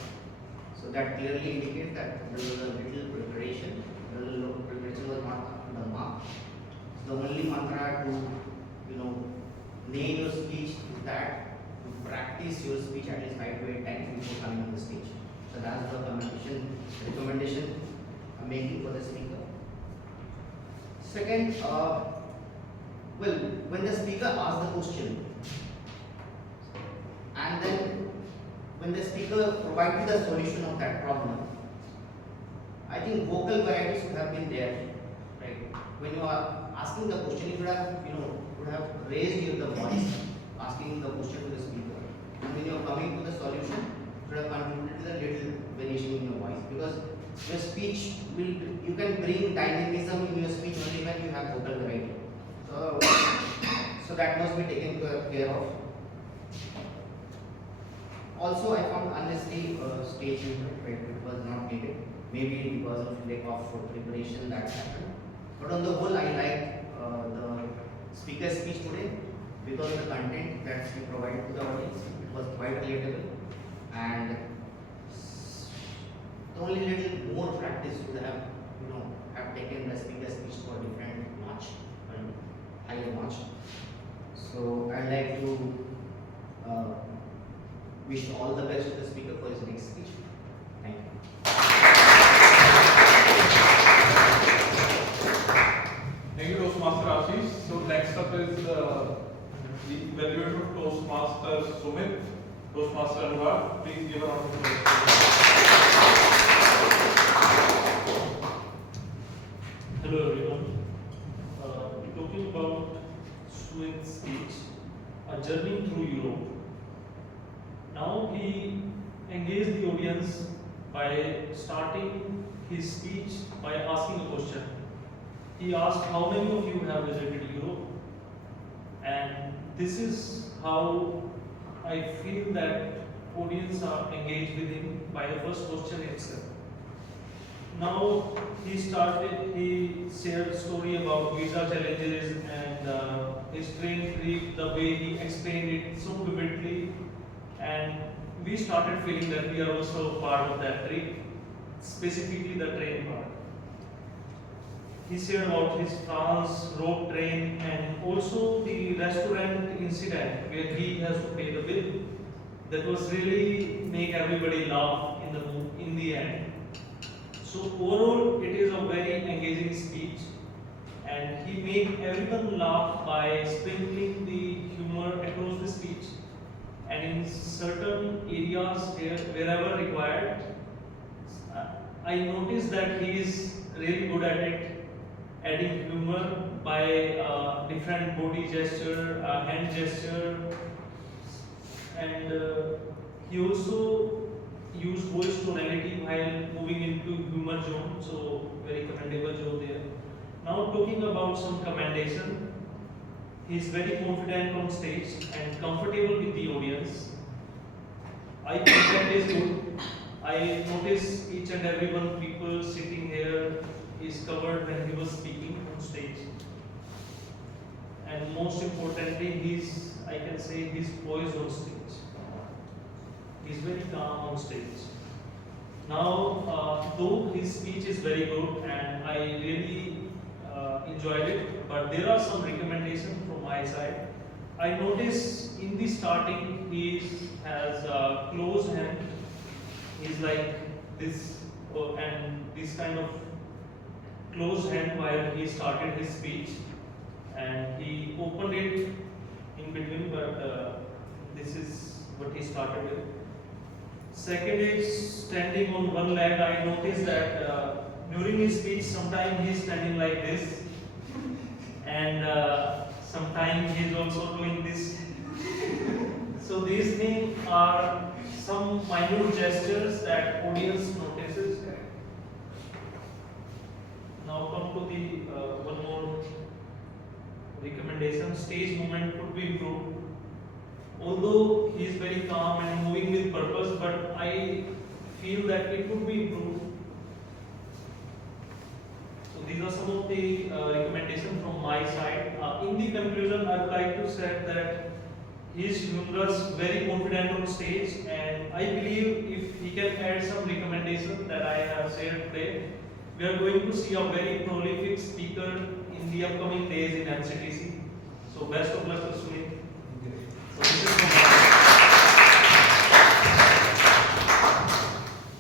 So that clearly indicates that there was a little preparation. Preparation was not up to the mark. So the only mantra to nail your speech is that to practice your speech at least 5 to 8 times before coming on the stage. So that's the recommendation I'm making for the speaker. Second, when the speaker asks the question, and then when the speaker provided the solution of that problem, I think vocal varieties would have been there. Right? When you are asking the question, you should have raised your voice, asking the question to the speaker. And when you are coming to the solution, you should have contributed to the little variation in your voice, because your speech you can bring dynamism in your speech only when you have vocal variety. So that must be taken care of. Also, I found unnecessary stage movement, right? It was not needed. Maybe because of lack of preparation that happened. But on the whole, I liked the speaker's speech today because of the content that she provided to the audience. It was quite relatable, and the only little more practice would have taken the speaker's speech to a different notch, and higher notch. So I'd like to wish all the best to the speaker for his next speech. Thank you. Thank you, Toastmaster Ashish. So next up is the evaluator of Toastmasters, Sumit. Toastmaster Anurag, please give a round of applause. Hello everyone. Talking about Sumit's speech, a journey through Europe. Now he engaged the audience by starting his speech by asking a question. He asked, how many of you have visited Europe? And this is how I feel that audience are engaged with him by the first question itself. Now he shared a story about visa challenges and his train trip, the way he explained it so vividly, and we started feeling that we are also part of that trip, specifically the train part. He shared about his France road train and also the restaurant incident where he has to pay the bill. That was really make everybody laugh in the end. So overall, it is a very engaging speech, and he made everyone laugh by sprinkling the humor across the speech. And in certain areas wherever required, I noticed that he is really good at it, adding humor by different body gesture, hand gesture, and he also used voice tonality while moving into humor zone, so very commendable job there. Now talking about some commendation, he is very confident on stage and comfortable with the audience. Eye contact is good. I noticed each and every one people sitting here is covered when he was speaking on stage. And most importantly, I can say he's poised on stage. He's very calm on stage. Now, though his speech is very good and I really enjoyed it, but there are some recommendations from my side. I noticed in the starting he has a closed hand. He's like this, and this kind of closed hand while he started his speech, and he opened it in between, but this is what he started with. Second is standing on one leg. I noticed that during his speech, sometimes he is standing like this, and sometimes he is also doing this. So these things are some minute gestures that audience notices. Now come to the one more recommendation. Stage movement could be improved. Although he is very calm and moving with purpose, but I feel that it could be improved. So these are some of the recommendations from my side. In the conclusion, I would like to say that he is humorous, very confident on stage, and I believe if he can add some recommendations that I have shared today, we are going to see a very prolific speaker in the upcoming days in MCTC. So best of luck to Sumit. So this is from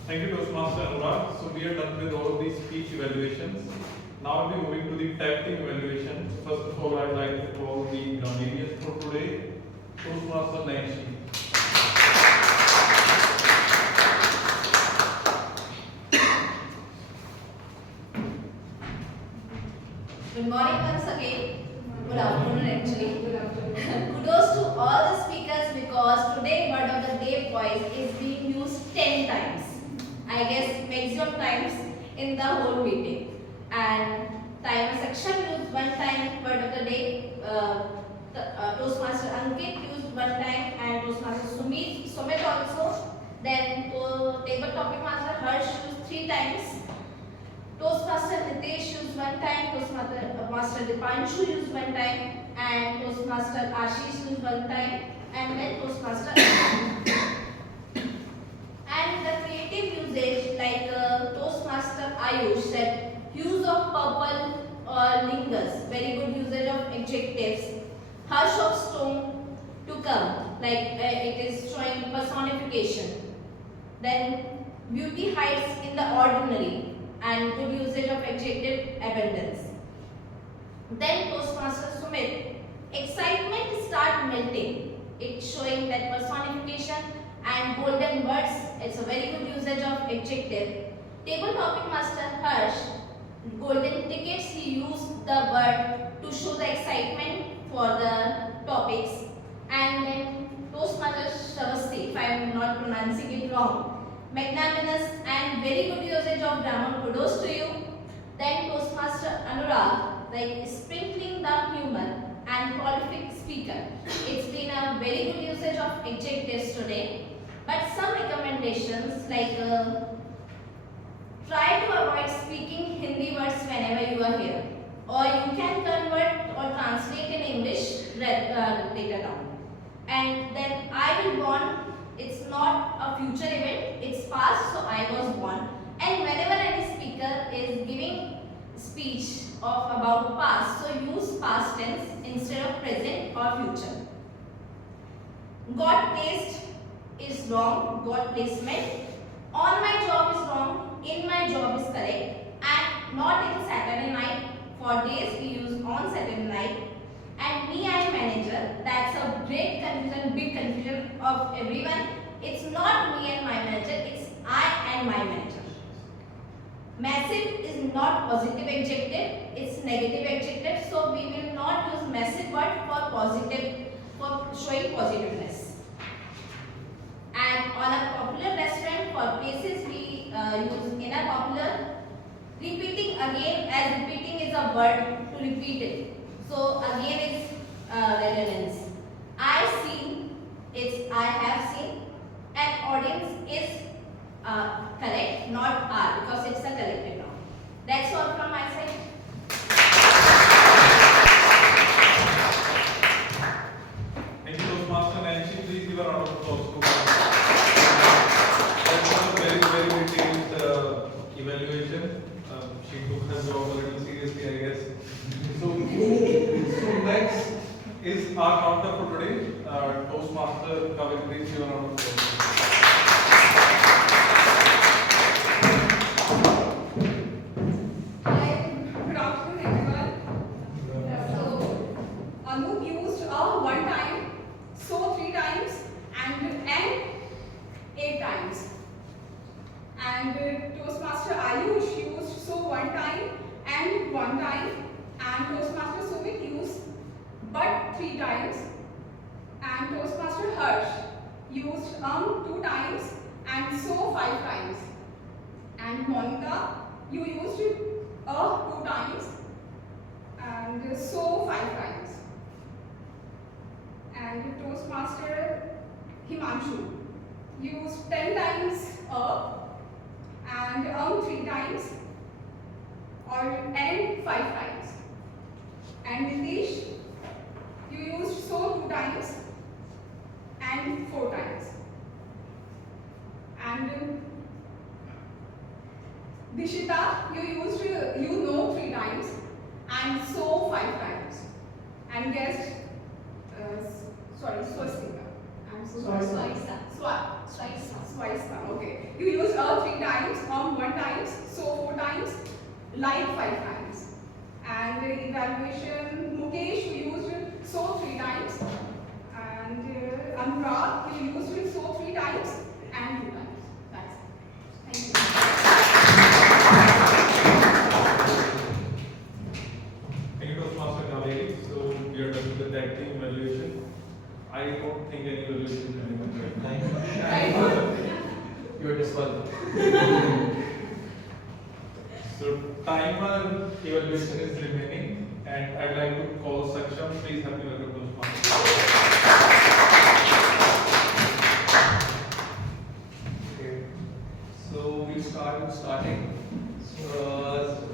Thank you, Toastmaster Anurag. So we are done with all of these speech evaluations. Now we're moving to the typing evaluation. First of all, I'd like to call the grammarian for today, Toastmaster Nayanshi. Good morning once again. Good afternoon actually. Kudos to all the speakers because today word of the day boys is being used 10 times. I guess maximum times in the whole meeting. And timer section used one time word of the day. Toastmaster Ankit used one time and Toastmaster Sumit also. Then table topic master Harsh used 3 times. Toastmaster Nitish used one time, Toastmaster Dipanshu used one time, and Toastmaster Ashish used one time, and then Toastmaster and the creative usage like Toastmaster Ayush said use of purple or lingers, very good usage of adjectives. Hush of stone to come, like it is showing personification. Then beauty hides in the ordinary and good usage of adjective abundance. Then Toastmaster Sumit, excitement start melting. It's showing that personification and golden words. It's a very good usage of adjective. Table topic master Harsh, golden tickets, he used the word to show the excitement for the topics. And then Toastmaster Shavasti, if I am not pronouncing it wrong, magnanimous and very good usage of grammar, kudos to you. Then Toastmaster Anurag, like sprinkling the humor and prolific speaker. It's been a very good usage of adjectives today. But some recommendations like try to avoid speaking Hindi words whenever you are here. Or you can convert or translate in English later down. And then I will warn, it's not a future event, it's past, so I was born. And whenever any speaker is giving speech of about past, so use past tense instead of present or future. Got placed is wrong, got placement. On my job is wrong, in my job is correct. And not in Saturday night. For days we use on Saturday night. And me, I am manager. That's a great confusion, big confusion of everyone. It's not me and my manager, it's I and my manager. Massive is not positive adjective, it's negative adjective. So we will not use massive word for positive, for showing positiveness. And on a popular restaurant, for places we use in a popular. Repeating again, as repeating is a word to repeat it. So again is redundance. I see, it's I have seen. And audience is correct, not are, because it's a collective noun. That's all from my side. Thank you, Toastmaster Nayanshi. Please give a round of applause to her. That was a very, very detailed evaluation. She took her job a little seriously, I guess. So next is our counter for today. Toastmaster Kaveri, please give a round of applause. Hi, good afternoon everyone. So, Anup used one time, so 3 times, and 8 times. And Toastmaster Ayush used so 1 time and 1 time, and Toastmaster Sumit used but 3 times, and Toastmaster Harsh used 2 times and so 5 times, and Monica, you used 2 times and so 5 times, and Toastmaster Himanshu used 10 times and 3 times and 5 times, and Nitish, you used so 2 times and 4 times, and Dishita, you used 3 times and so 5 times, and guest Swastika. I'm so sorry. Swaisa. Okay. You used 3 times, 1 times, so 4 times, like 5 times. And evaluation, Mukesh, you used so 3 times, and Anurag, you used so 3 times and 2 times. That's it. Thank you. Thank you, Toastmaster Kaveri. So we are done with the tag team evaluation. I don't think any evaluation can even right. You are disqualified. So timer evaluation is remaining, and I'd like to call Saksham. Please help me welcome Toastmaster. Okay. So we start with starting.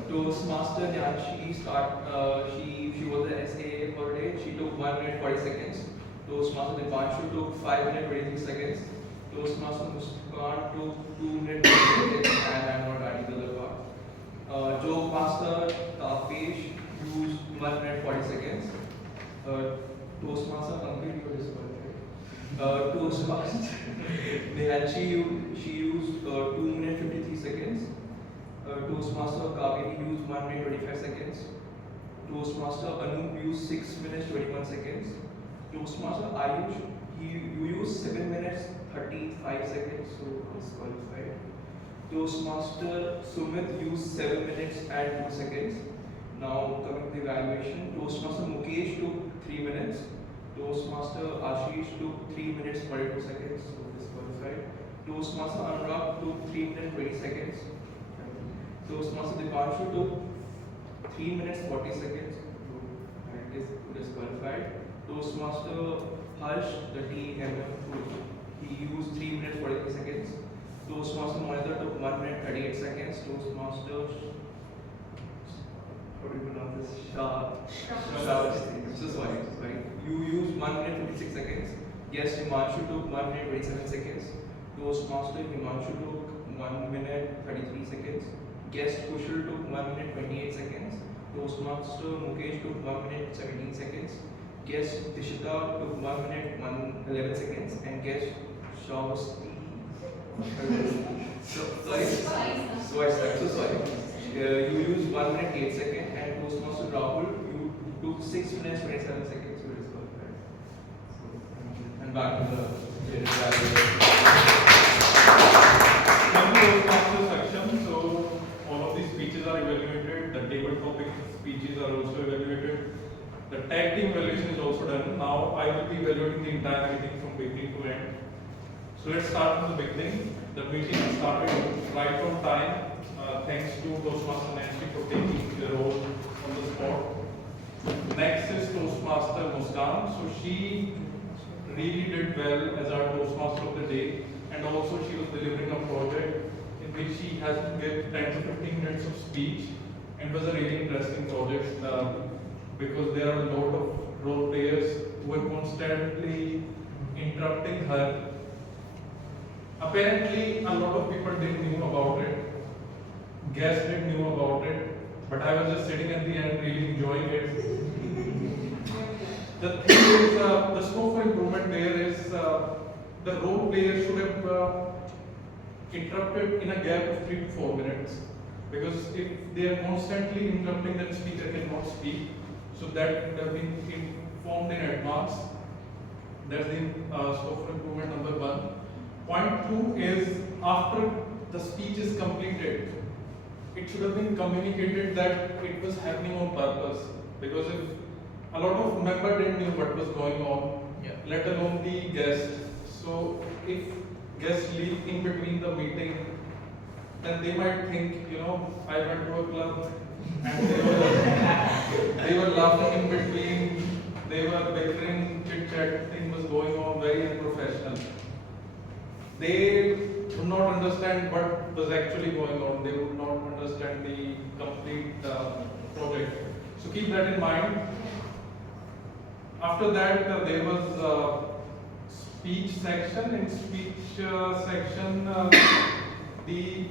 Toastmaster Nayanshi she was the SA for today. She took 1 minute 40 seconds. Toastmaster Dipanshu took 5 minutes 23 seconds. Toastmaster Muskan took 2 minutes 20 seconds, and I'm not adding the other part. Joke Master Tapesh used 1 minute 40 seconds. Toastmaster Ankit, you are disqualified. Toastmaster Nayanshi, she used 2 minutes 53 seconds. Toastmaster Kaveri used 1 minute 25 seconds. Toastmaster Anup used 6 minutes 21 seconds. Toastmaster Ayush, you used 7 minutes 35 seconds, so disqualified. Toastmaster Sumit used 7 minutes and 2 seconds. Now coming to the evaluation, Toastmaster Mukesh took 3 minutes. Toastmaster Ashish took 3 minutes 42 seconds, so disqualified. Toastmaster Anurag took 3 minutes 20 seconds. Toastmaster Dipanshu took 3 minutes 40 seconds, so disqualified. Toastmaster Harsh, the TM he used 3 minutes 43 seconds. Toastmaster Monica took 1 minute 38 seconds. Toastmaster, how do you pronounce this? Shoutout. So sorry. You used 1 minute 56 seconds. Guest Himanshu took 1 minute 27 seconds. Toastmaster Himanshu took 1 minute 33 seconds. Guest Kushal took 1 minute 28 seconds. Toastmaster Mukesh took 1 minute 17 seconds. Guest Dishita took 1 minute 11 seconds. And guest Shawski. Sorry. You used 1 minute 8 seconds, and Toastmaster Rahul, you took 6 minutes 27 seconds. So disqualified. And back to the evaluation. Thank you, Toastmaster Saksham. So all of these speeches are evaluated. The table topic speeches are also evaluated. The tag team evaluation is also done. Now I will be evaluating the entire meeting from beginning to end. So let's start from the beginning. The meeting started right on time. Thanks to Toastmaster Nayanshi for taking the role on the spot. Next is Toastmaster Muskan. So she really did well as our Toastmaster of the day. and also she was delivering a project in which she has to give 10 to 15 minutes of speech, and it was a really interesting project because there are a lot of role players who were constantly interrupting her. Apparently, a lot of people didn't know about it. Guests didn't know about it, but I was just sitting at the end, really enjoying it. The thing is, the scope for improvement there is the role player should have interrupted in a gap of 3 to 4 minutes, because if they are constantly interrupting, that speaker cannot speak. So that would have been informed in advance. That's the scope for improvement number 1. Point 2 is, after the speech is completed, it should have been communicated that it was happening on purpose, because if a lot of members didn't know what was going on, let alone the guest. So if guests leave in between the meeting, then they might think, I went to a club and they were laughing in between, they were bickering, chit-chat, thing was going on, very unprofessional. They would not understand what was actually going on. They would not understand the complete project. So keep that in mind. After that, there was speech section. In speech section, the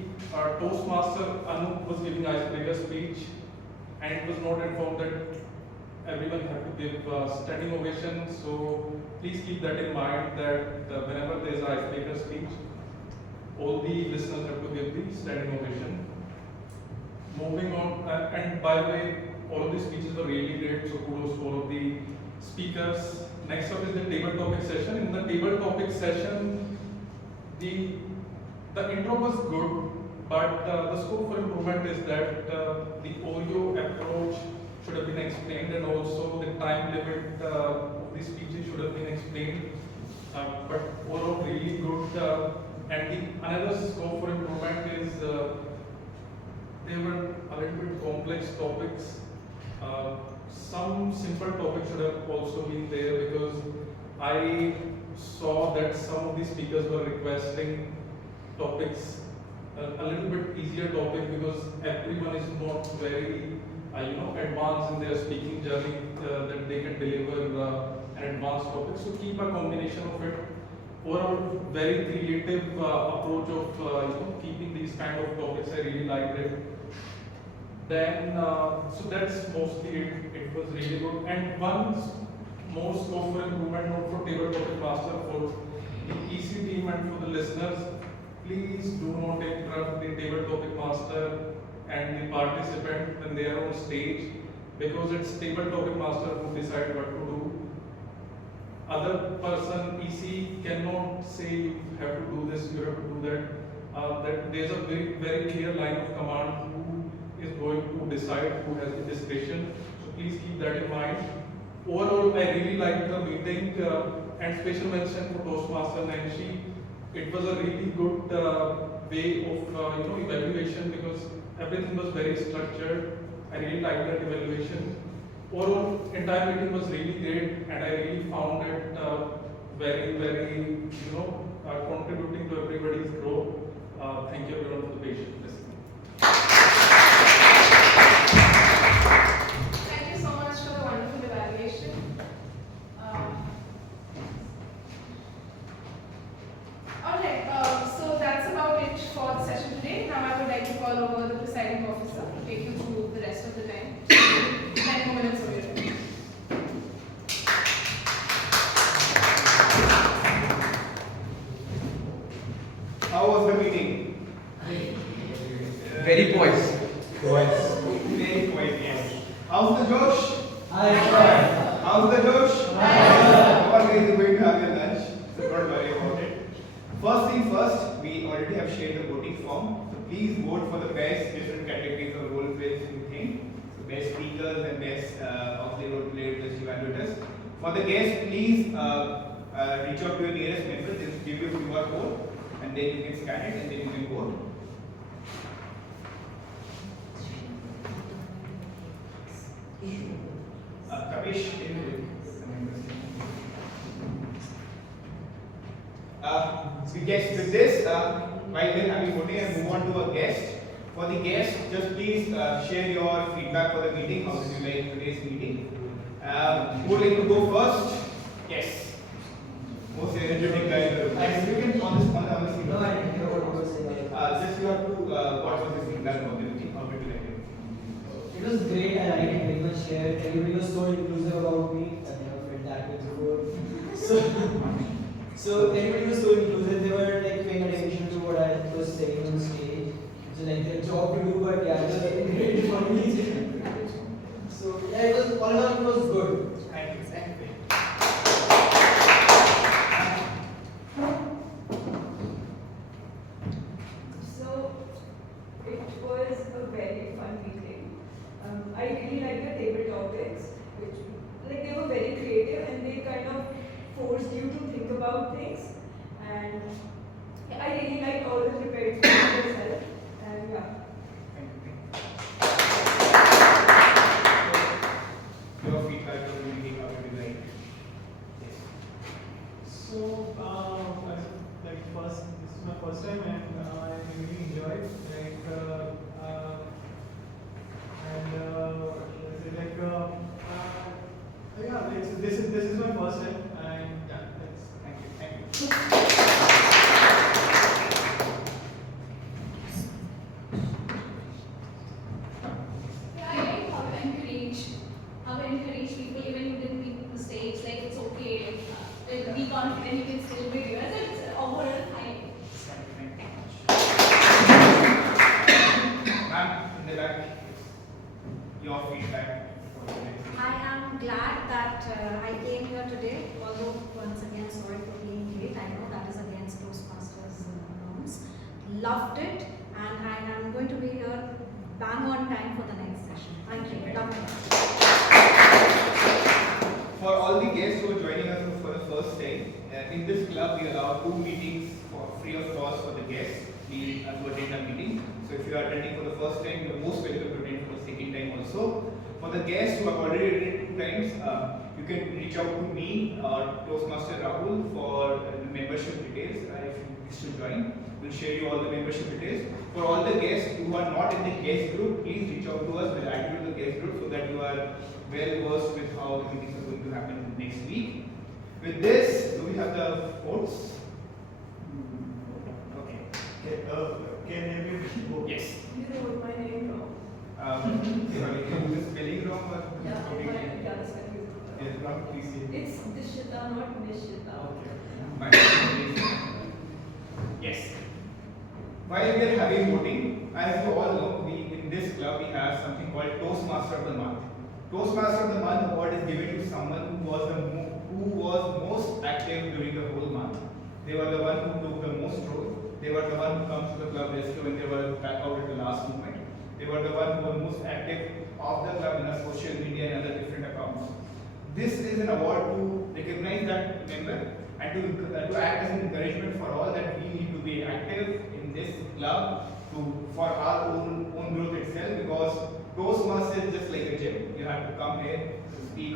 Toastmaster Anurag was giving icebreaker speech, and it was not informed that everyone had to give standing ovation. So please keep that in mind, that whenever there is an icebreaker speech, all the listeners have to give the standing ovation. Moving on, and by the way, all of the speeches were really great, so kudos to all of the speakers. Next up is the table topic session. In the table topic session, the intro was good, but the scope for improvement is that the audio approach should have been explained, and also the time limit of the speeches should have been explained. But overall, really good. And another scope for improvement is they were a little bit complex topics. Some simple topics should have also been there, because I saw that some of the speakers were requesting topics a little bit easier topic, because everyone is not very advanced in their speaking journey that they can deliver an advanced topic. So keep a combination of it. Overall, very creative approach of keeping these kind of topics. I really liked it. Then, so that's mostly it. It was really good. And one more scope for improvement, not for table topic master, for the EC team and for the listeners. Please do not interrupt the table topic master and the participant when they are on stage, because it's table topic master who decide what to do. Other person, EC, cannot say you have to do this, you have to do that. That there's a very, very clear line of command who is going to decide, who has the discretion. So please keep that in mind. Overall, I really liked the meeting, and special mention for Toastmaster Nayanshi. It was a really good way of evaluation, because everything was very structured. I really liked that evaluation. Overall, entire meeting was really great, and I really found it very, very, contributing to everybody's growth. Thank you everyone for the patient listening. Thank you so much for the wonderful evaluation. Alright, so that's about it for the session today. Now I would like to call over the presiding officer to take you through the rest of the time. 10 more minutes of your time. How was the meeting? Very poised. Very poised, yes. How's the Josh? Hi. How's the Josh? Hi. All guys are going to have your lunch, so don't worry about it. First thing first, we already have shared the voting form. So please vote for the best different categories of role plays you think. So best speakers and best of the role players, best evaluators. For the guests, please reach out to your nearest member. Just give you a QR code, and then you can scan it, and then you can vote. Kapish, can you do it? the guest. With this, while we're having voting and move on to a guest. For the guest, just please share your feedback for the meeting. How did you like today's meeting? Who would like to go first? Yes. Most energetic guy in the room. And you can on this screen. No, I didn't hear what you were saying. Just you have to what was his feedback about the meeting? How did you like it? It was great. I liked it very much here. Everybody was so inclusive about me. I've never felt that way before. So everybody was so inclusive. They were like paying attention to what I was saying on stage. So like their job to do, but yeah, it was like great for me. So yeah, it was all in all, it was good. Thank you. Thank you. So it was a very fun meeting. I really liked the table topics, which like they were very creative and they kind of forced you to think about things. And I really liked all the prepared speeches yourself. And yeah. Your feedback for the meeting, how did you like? Yes. So, like first, this is my first time and I really enjoyed. Like, yeah, this is my first time and yeah, thank you. Yeah, I like how you encourage people even if they make mistakes. Like it's okay. Be confident. You can still be yours. It's overall fine. Ma'am, in the back, your feedback. I am glad that I came here today, although once again sorry for being late. I know that is against Toastmasters norms. Loved it, and I am going to be here bang on time for the next session. Thank you. Loved it. For all the guests who are joining us for the first time, in this club we allow 2 meetings for free of cost for the guests to attend a meeting. So if you are attending for the first time, you are most welcome to attend for the second time also. For the guests who have already attended 2 times, you can reach out to me or Toastmaster Rahul for the membership details. If you wish to join, we'll share you all the membership details. For all the guests who are not in the guest group, please reach out to us. We'll add you to the guest group so that you are well versed with how the meetings are going to happen next week. With this, do we have the votes? Okay. Can everybody vote? Yes. You wrote my name wrong. Sorry, is the spelling wrong or Yeah, spelling wrong? yeah, the spelling is wrong. Yes, wrong, please say. It's Dishita, not Nishita. Fine. Yes. While we are having voting, as you all know, in this club we have something called Toastmaster of the Month. Toastmaster of the Month award is given to someone who was most active during the whole month. They were the one who took the most role. They were the one who comes to the club rescue when they were back out at the last moment. They were the one who were most active of the club in our social media and other different accounts. This is an award to recognize that member and to act as an encouragement for all that we need to be active in this club for our own growth itself, because Toastmasters is just like a gym. You have to come here to speak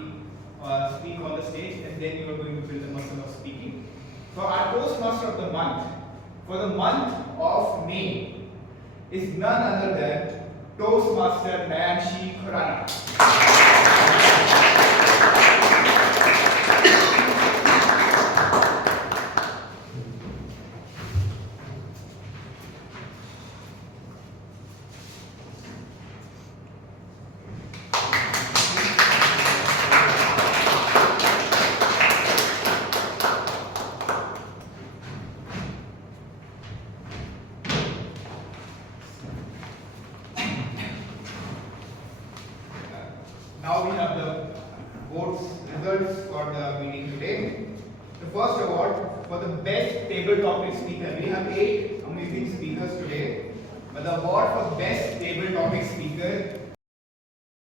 on the stage, and then you are going to build the muscle of speaking. So our Toastmaster of the month for the month of May is none other than Toastmaster Nayanshi. Now we have the votes results for the meeting today. The first award for the best table topic speaker. We have 8 amazing speakers today, but the award for best table topic speaker